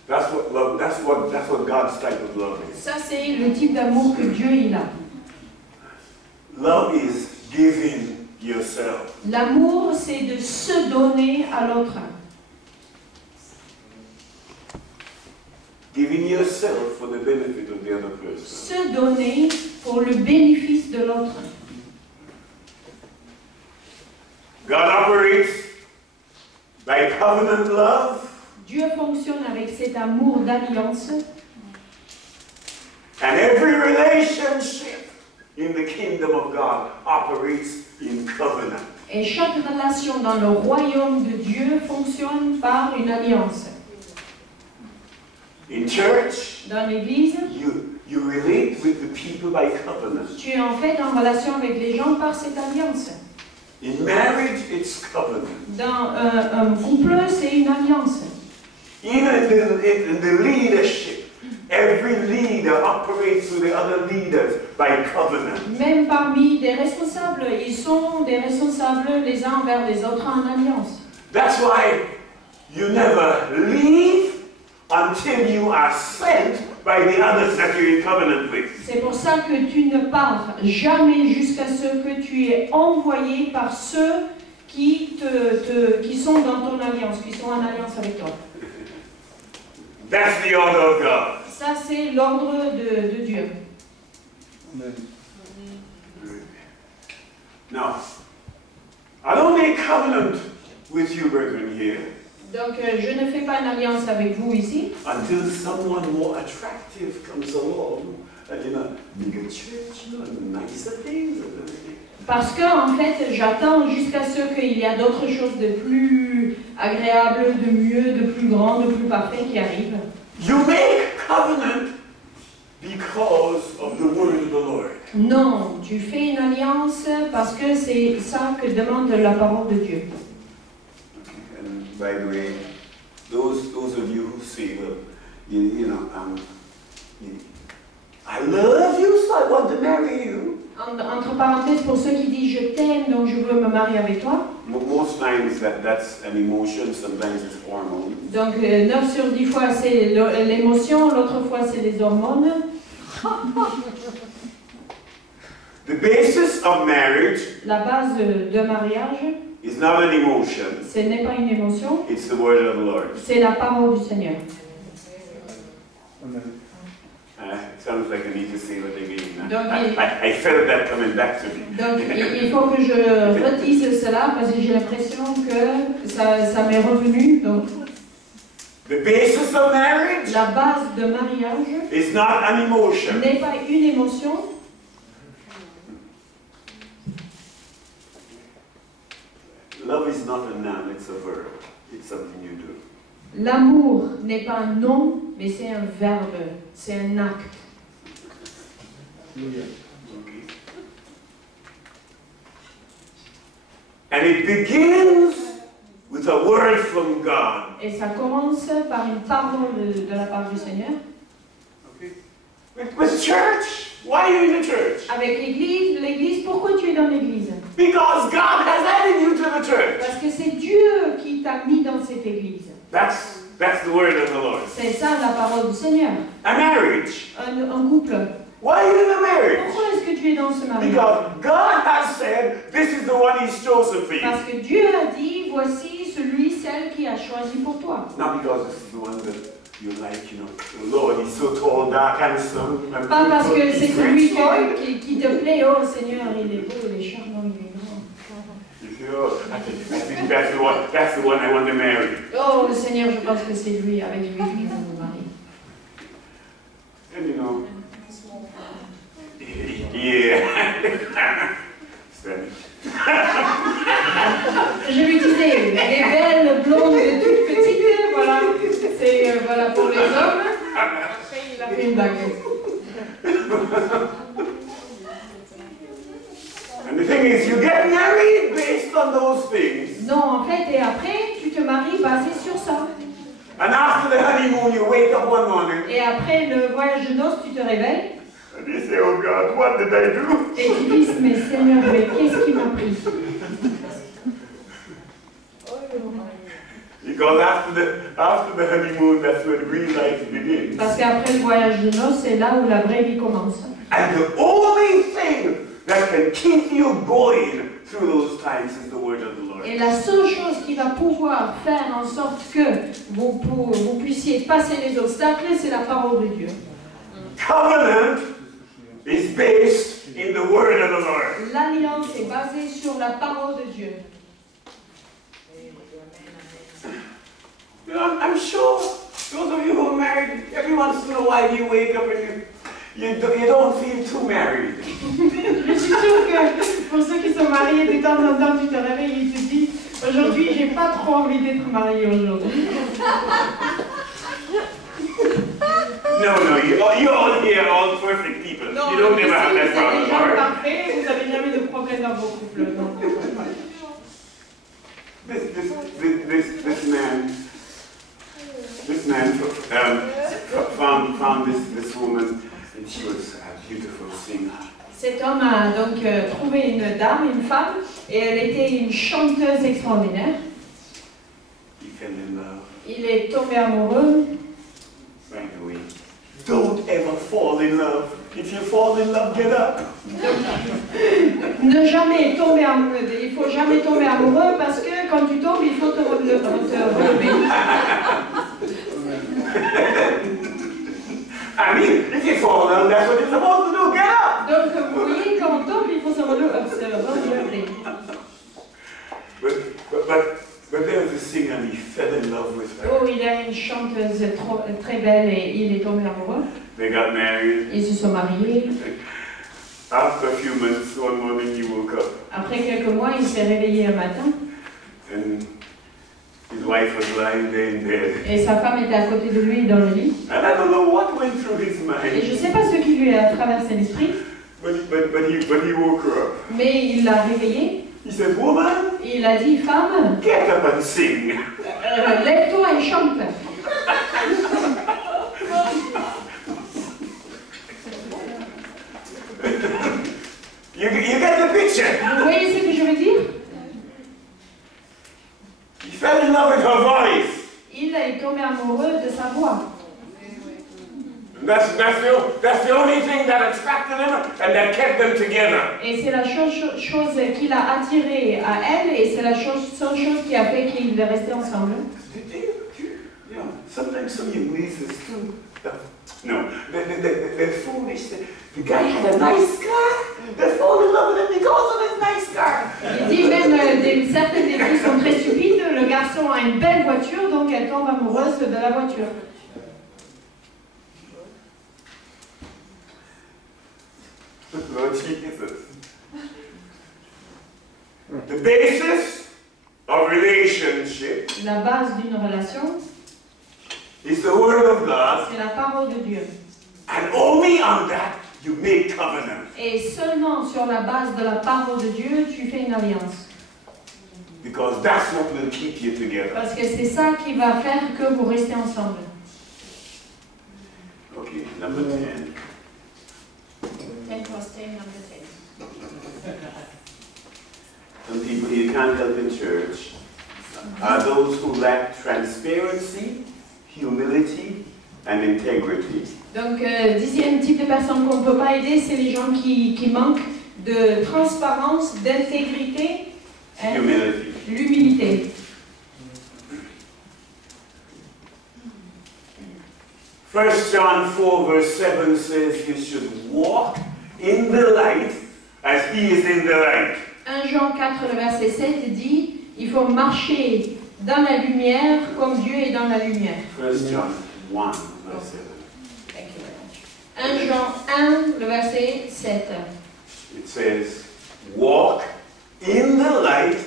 That's what love. That's what God's type of love is. Ça, c'est le type d'amour que Dieu il a. Love is giving yourself. L'amour, c'est de se donner à l'autre. Giving yourself for the benefit of the other person. Se donner pour le bénéfice de l'autre. God operates by covenant love. Dieu fonctionne avec cet amour d'alliance. And every relationship in the kingdom of God operates in covenant. Et chaque relation dans le royaume de Dieu fonctionne par une alliance. In church, Dans l'église, you relate with the people by covenant. tu es en fait en relation avec les gens par cette alliance. In marriage, it's covenant. Dans un couple, c'est une alliance. Even in the leadership, every leader operates with the other leaders by covenant. Même parmi des responsables, ils sont des responsables les uns envers les autres en alliance. That's why you never leave until you are sent by the others that you're in covenant with. C'est pour ça que tu ne pars jamais jusqu'à ce que tu es envoyé par ceux qui sont dans ton alliance, qui sont en alliance avec toi. That's the order of God. Ça, c'est l'ordre de Dieu. Now, I don't make covenant with you, brethren, here Donc, je ne fais pas une alliance avec vous ici, until someone more attractive comes along, and bigger church, nicer things. parce que, en fait, j'attends jusqu'à ce qu'il y a d'autres choses de plus agréables, de mieux, de plus grand, de plus parfait qui arrivent. You make covenant because of the word of the Lord. Non, tu fais une alliance parce que c'est ça que demande la parole de Dieu. And by the way, those of you who say, well, I love you, so I want to marry you. Entre parenthèses, pour ceux qui disent je t'aime, donc je veux me marier avec toi. Most times that's an emotion, sometimes it's hormones. Donc 9 sur 10 fois c'est l'émotion, l'autre fois c'est les hormones. The basis of marriage La base de mariage, is not an emotion, ce n'est pas une émotion, it's the word of the Lord. c'est la parole du Seigneur. It sounds like I need to say what they mean. Donc, I felt that coming back to me. Donc il faut que je redise cela parce que j'ai l'impression que ça m'est revenu. Donc, The basis of marriage la base de mariage is not an emotion. n'est pas une émotion. Love is not a noun, it's a verb. It's something you do. L'amour n'est pas un nom, mais c'est un verbe, c'est un acte. Okay. And it begins with a word from God. Et ça commence par une parole de la part du Seigneur. Okay. With church. Why are you in the church? Avec l'église, pourquoi tu es dans l'église? Because God has added you to the church. Parce que c'est Dieu qui t'a mis dans cette église. That's the word of the Lord. C'est ça la parole du Seigneur. A marriage. Un couple. Why are you in a marriage? Pourquoi est-ce que tu es dans ce mariage? Because God has said, this is the one He's chosen for you. Parce que Dieu a dit, voici celle qui a choisi pour toi. Not because this is the one that you like, the Lord, He's so tall, dark, handsome. And Pas parce que beautiful. c'est celui qui te plaît, oh Seigneur, il est beau, il est charmant, il est grand. I think that's the one I want to marry. Oh Seigneur, je pense que c'est lui, avec lui que je vais me marier. And yeah. Je lui disais, les belles blondes toutes petites, voilà, c'est voilà pour les hommes. Après, il a fait une blague. And the thing is, you get married based on those things. Non, en fait, et après, tu te maries basé sur ça. And after the honeymoon, you wake up one morning. Et après le voyage de noces, tu te réveilles. And you say, oh God, what did I do? Et tu dis, mais Seigneur, mais qu'est-ce qui m'a pris? Because after the honeymoon, that's when real life begins. Parce qu'après le voyage de noces, c'est là où la vraie vie commence. And the only thing that can keep you going through those times is the word of the Lord. Et la seule chose qui va pouvoir faire en sorte que vous puissiez passer les obstacles, c'est la parole de Dieu. Covenant is based in the word of the Lord. L'alliance est basée sur la parole de Dieu. You know, I'm sure those of you who are married, every once in a while you wake up and you don't feel too married. Je suis sûre que pour ceux qui sont mariés, de temps en temps, tu te réveilles et tu te dis, aujourd'hui, j'ai pas trop envie d'être marié aujourd'hui. No, you all here, all perfect people. Non, You don't ici, never have vous that êtes des problem, gens all right? parfaits, vous n'avez jamais de problème dans vos couples. Non. This man found this woman, and she was a beautiful singer. Cet homme a donc trouvé une dame, une femme, et elle était une chanteuse extraordinaire. He fell in love Il est tombé amoureux. right away. Don't ever fall in love. If you fall in love, get up. Ne jamais tomber amoureux. Il faut jamais tomber amoureux parce que quand tu tombes, il faut te relever. I mean, if you fall in love, that's what you're supposed to do. Get up. Donc vous voyez, quand on tombe, il faut se relever. But there was a singer, and he fell in love with her. Oh, il a une chanteuse très belle et il est tombé amoureux. They got married. Ils se sont mariés. After a few months, one morning he woke up, Après quelques mois, il s'est réveillé un matin and his wife was lying there in bed. et sa femme était à côté de lui dans le lit. And I don't know what went through his Et mind, je ne sais pas ce qui lui a traversé l'esprit, but he woke her up. mais il l'a réveillée. He said, woman, Il a dit, femme, get up and sing. lève-toi et chante. You get the picture? Vous voyez ce que je veux dire? He fell in love with her voice. Il est tombé amoureux de sa voix. And that's the only thing that attracted him and that kept them together. Et c'est la chose qui l'a attiré à elle et c'est la seule chose qui a fait qu'ils restaient ensemble. You know, sometimes some young ladies too. No, they're foolish. The guy had a nice car. They fall in love with him because of his nice car. Il dit même certaines des filles sont très stupides. Le garçon a une belle voiture, donc elle tombe amoureuse de la voiture. Lord Jesus. The basis of relationship La base d'une relation, is the Word of God, c'est la parole de Dieu. and only on that you make covenant. Et seulement sur la base de la parole de Dieu, tu fais une alliance. Because that's what will keep you together. Parce que c'est ça qui va faire que vous restez ensemble. Okay, number 10. 10 plus 10, number 10. Some people you can't help in church are those who lack transparency, humility, and integrity. Donc, dixième type de personnes qu'on ne peut pas aider, c'est les gens qui manquent de transparence, d'intégrité et Humility. l'humilité. 1 John 4 verse 7 says you should walk in the light as he is in the light. 1 Jean 4, le verset 7 dit, il faut marcher dans la lumière comme Dieu est dans la lumière. 1 John 1 verse 7. 1 Jean 1, le verset 7. It says, walk in the light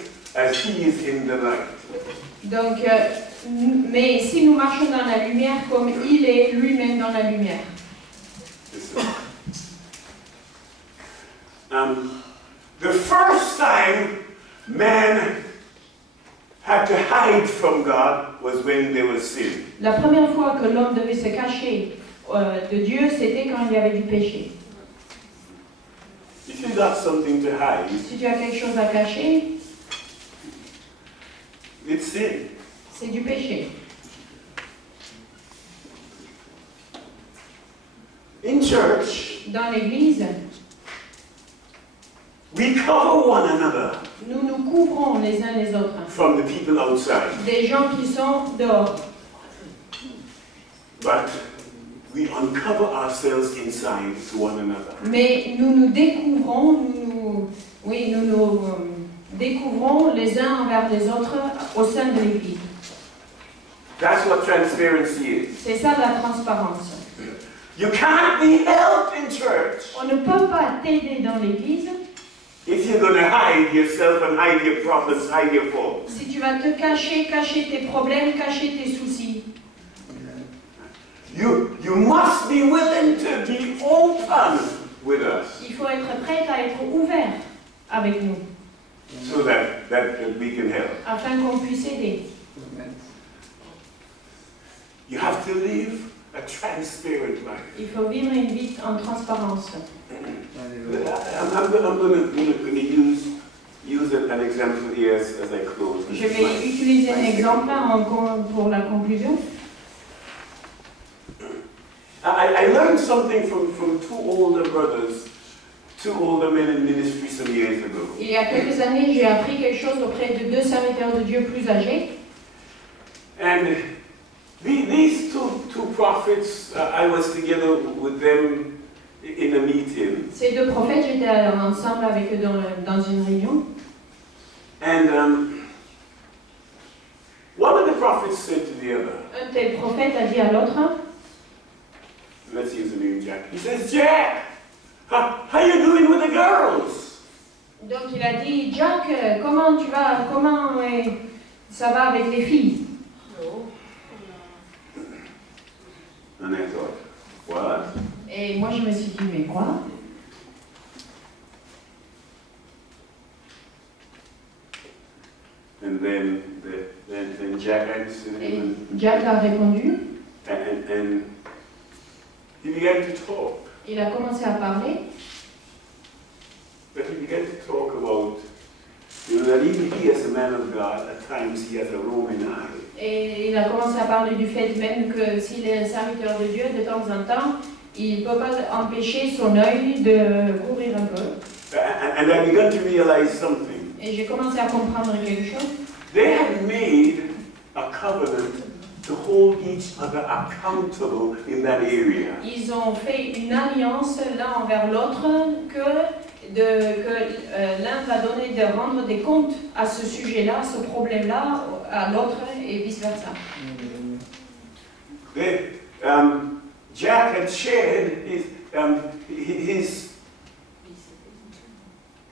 as he is in the light. Donc, mais si nous marchons dans la lumière comme il est lui-même dans la lumière. Listen. The first time man had to hide from God was when there was sin. La première fois que l'homme devait se cacher de Dieu, c'était quand il y avait du péché. If you got something to hide, Si tu as quelque chose à cacher, it's sin. c'est du péché. In church, Dans l'église, we cover one another nous nous couvrons les uns les autres. from the people outside, Des gens qui sont dehors. but we uncover ourselves inside to one another. Mais nous nous découvrons, découvrons les uns envers les autres au sein de l'église. That's what transparency is. C'est ça la transparence. You can't be helped in church On ne peut pas t'aider dans l'église if you're going to hide yourself and hide your problems, hide your faults. si tu vas te cacher, cacher tes problèmes, cacher tes soucis. You must be willing to be open with us Il faut être prêt à être ouvert avec nous so that we can help. afin qu'on puisse aider. You have to live a transparent life. Il faut vivre une vie en transparence. I'm going to use an example here as I close. Je vais utiliser un exemple pour la conclusion. I learned something from two older brothers, two older men in ministry some years ago. Il y a quelques années, j'ai appris quelque chose auprès de deux serviteurs de Dieu plus âgés. And these two prophets, I was together with them in a meeting. Ces deux prophètes, j'étais ensemble avec eux dans une réunion. And one of the prophets said to the other, Un tel prophète a dit à l'autre, let's use the name Jack. He says, Jack, how you doing with the girls? donc il a dit, Jack, comment tu vas, ça va avec les filles? And I thought, what? Et moi je me suis dit, mais quoi? And then Jack answered Et him, Jack a répondu, and he began to talk. il a commencé à parler, But he began to talk about, that even he as a man of God, at times he has a roaming eye. et il a commencé à parler du fait même que s'il est un serviteur de Dieu, de temps en temps, il ne peut pas empêcher son œil de courir un peu. And I began to realize something. Et j'ai commencé à comprendre quelque chose. They had made a covenant to hold each other accountable in that area. Ils ont fait une alliance l'un envers l'autre que l'un va donner de rendre des comptes à ce sujet-là, ce problème-là, à l'autre et vice-versa. Jack had shared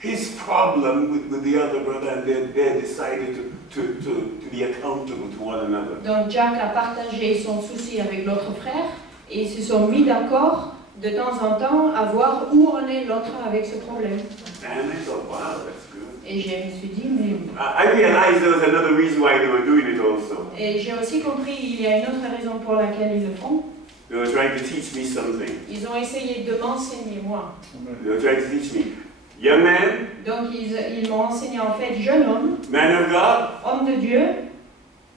his problem with the other brother, and they decided to be accountable to one another. Donc Jack a partagé son souci avec l'autre frère et ils se sont mis d'accord de temps en temps à voir où en est l'autre avec ce problème. And I thought, wow, that's good. Et je me suis dit, mais... I realized there was another reason why they were doing it also. Et j'ai aussi compris il y a une autre raison pour laquelle ils le font. They were trying to teach me something. Ils ont essayé de m'enseigner, moi. They were trying to teach me. Young man, Donc ils m'ont enseigné en fait, jeune homme, man of God, homme de Dieu,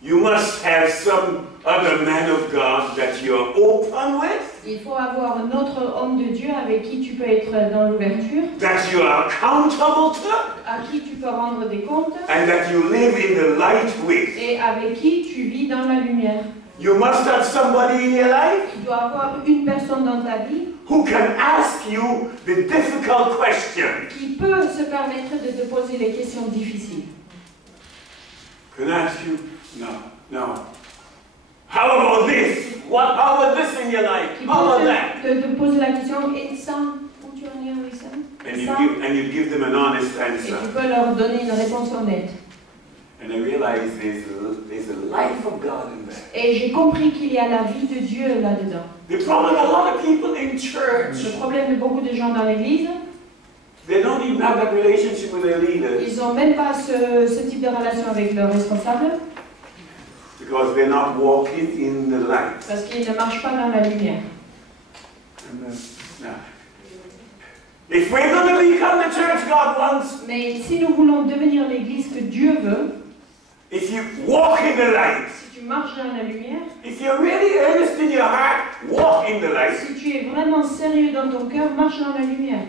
you must have some other man of God that you're open with, il faut avoir un autre homme de Dieu avec qui tu peux être dans l'ouverture, that you are accountable to, à qui tu peux rendre des comptes and that you live in the light with. et avec qui tu vis dans la lumière. You must have somebody in your life Il doit avoir une personne dans ta vie who can ask you the difficult question. qui peut se permettre de te poser les questions difficiles. Can ask you, no. How about this? How about this in your life? Qui How about peut that? te poser la question, et ça, où tu en es avec ça? And Ça? you give them an honest Et answer. tu peux leur donner une réponse honnête. And I realized there's a life of God in there. Et j'ai compris qu'il y a la vie de Dieu là-dedans. The problem a lot of people in church, Le problème de beaucoup de gens dans l'église, they don't even have that relationship with their leaders ils n'ont même pas ce type de relation avec leurs responsables because they're not walking in the light. parce qu'ils ne marchent pas dans la lumière. Now, if we're going to become the church God wants, Mais si nous voulons devenir l'église que Dieu veut, if you walk in the light, si tu marches dans la lumière, if you're really earnest in your heart, walk in the light. si tu es vraiment sérieux dans ton cœur, marche dans la lumière.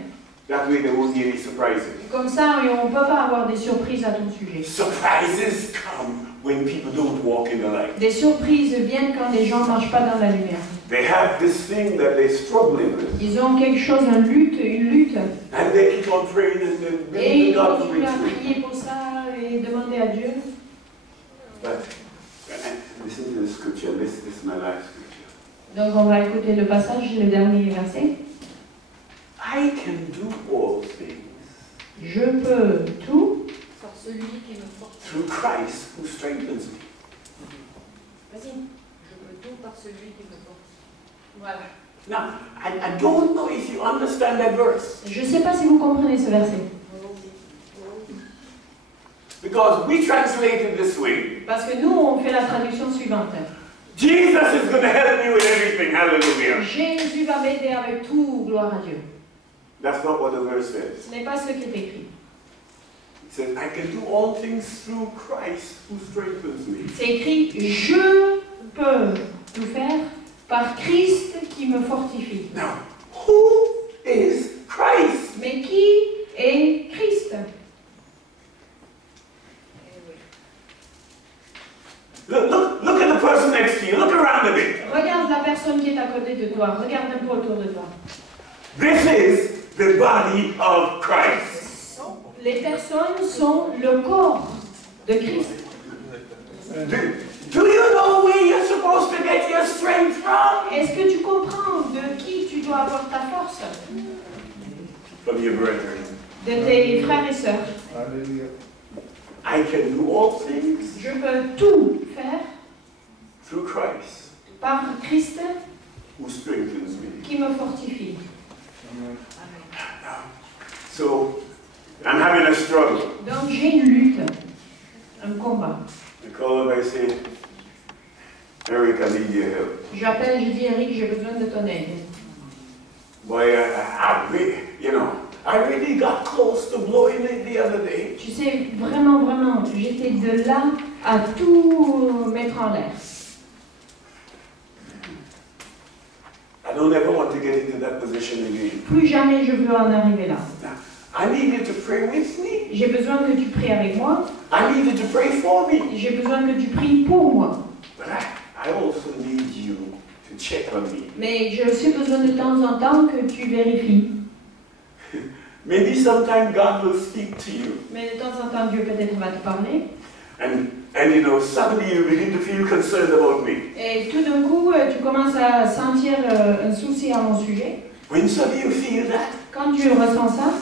That way there won't be any surprises. Comme ça, on ne peut pas avoir des surprises à ton sujet. Surprises come when people don't walk in the light. Des surprises viennent quand les gens ne marchent pas dans la lumière. They have this thing that they're struggling with. Ils ont quelque chose, une lutte. And they keep on praying and they're Et believing ils God to continuent à break prier pour ça et demander à Dieu. But listen to the scripture. This is my last scripture. Donc on va écouter le passage, le dernier verset. I can do all things Je peux tout Par celui qui me fortifie. through Christ who strengthens me. Vas-y. Je peux tout par celui qui me fortifie. Voilà. Now, I don't know if you understand that verse. Je ne sais pas si vous comprenez ce verset. Because we translate it this way. Parce que nous, on fait la traduction suivante. Jesus is going to help me with everything. Hallelujah. Jésus va m'aider avec tout, gloire à Dieu. That's not what the verse says. Ce n'est pas ce qui est écrit. It says, I can do all things through Christ who strengthens me. C'est écrit, je peux tout faire par Christ qui me fortifie. Now, who is Christ? Mais qui est Christ? Look at the person next to you. Look around a bit. Regarde la personne qui est à côté de toi. Regarde un peu autour de toi. This is the body of Christ. Les personnes sont le corps de Christ. Do you know where you're supposed to get your strength from? Est-ce que tu comprends de qui tu dois avoir ta force? From your brethren. De tes frères et sœurs. Hallelujah. I can do all things Je peux tout faire through Christ par Christ who strengthens me. qui me fortifie. Amen. So, I'm having a struggle. Donc j'ai une lutte, un combat. I call up, I say, Eric, I need your help. J'appelle, je dis Eric, j'ai besoin de ton aide. Boy, I really got close to blowing it the other day. Tu sais, vraiment, j'étais de là à tout mettre en l'air. I don't ever want to get into that position again. Plus jamais je veux en arriver là. Now, I need you to pray with me. J'ai besoin que tu pries avec moi. I need you to pray for me. J'ai besoin que tu pries pour moi. But I also need you to check on me. Mais j'ai aussi besoin de temps en temps que tu vérifies. Maybe sometime God will speak to you. Mais de temps en temps, Dieu peut-être va te parler. And suddenly you begin to feel concerned about me. Et tout d'un coup, tu commences à sentir un souci à mon sujet. When suddenly you feel that, Quand tu ressens ça,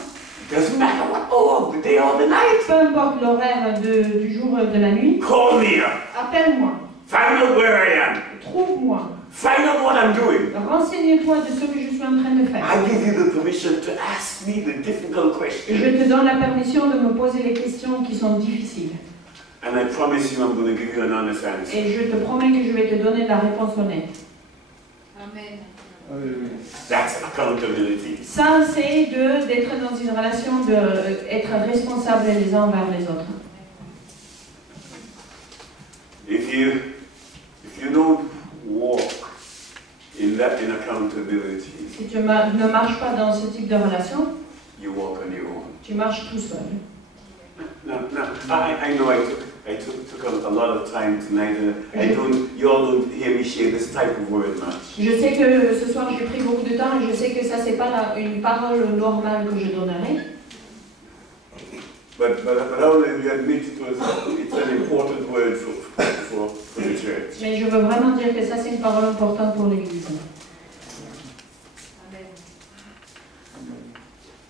doesn't matter what hour of the day or the night, peu importe l'horaire du jour de la nuit, call me up. appelle-moi, Find out where I am. trouve-moi, Find out what I'm doing. renseigne-toi de ce que je suis en train de faire. I give you the permission to ask me the difficult Je questions. te donne la permission de me poser les questions qui sont difficiles. And I promise you I'm going to give you an honest answer. Et je te promets que je vais te donner la réponse honnête. Amen. Hallelujah. That's accountability. Ça, c'est d'être dans une relation, d'être responsable les uns envers les autres. If you don't walk in accountability, Si tu ne marches pas dans ce type de relation, you walk on your own. tu marches tout seul. Now, I know I took a lot of time tonight. You all don't hear me share this type of word much. Je sais que ce soir j'ai pris beaucoup de temps et je sais que ça c'est pas une parole normale que je donnerai. But I will admit it's an important word for the church. Mais je veux vraiment dire que ça c'est une parole importante pour l'Église. Amen.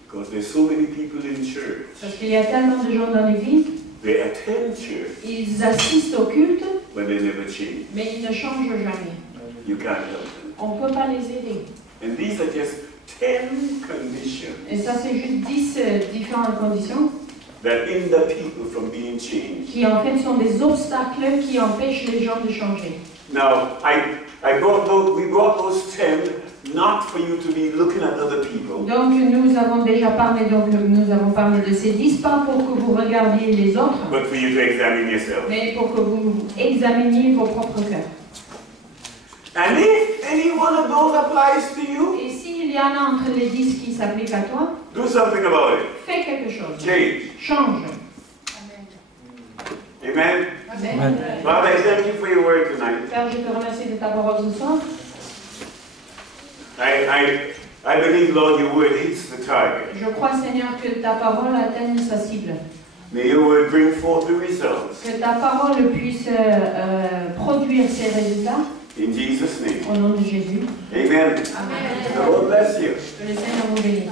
Because there's so many people in church Parce qu'il y a tellement de gens dans l'Église They attend church, Ils assistent au culte, but they never change. mais ils ne changent jamais. You can't help them. On ne peut pas les aider. And these are just 10 conditions Et ça, c'est juste 10 différentes conditions that hinder people from being changed. qui, en fait, sont des obstacles qui empêchent les gens de changer. Now, we brought those 10 not for you to be looking at other people, Donc, nous avons déjà parlé, nous avons parlé de ces 10, pas pour que vous regardiez les autres, but for you to examine yourself. mais pour que vous examiniez vos propres cœurs. And if any one of those applies to you, Et s'il y en a entre les 10 qui s'appliquent à toi, do something about it. fais quelque chose. Change. Change. Amen. Amen. Father, I thank you for your word tonight. Père, je te remercie de ta parole ce soir. I believe, Lord, your word hits the target. Je crois, Seigneur, que ta parole atteigne sa cible. May your word bring forth the results. Que ta parole puisse produire ses résultats. In Jesus' name. Au nom de Jésus. Amen. Amen. The Lord bless you. Que le Seigneur vous bénisse.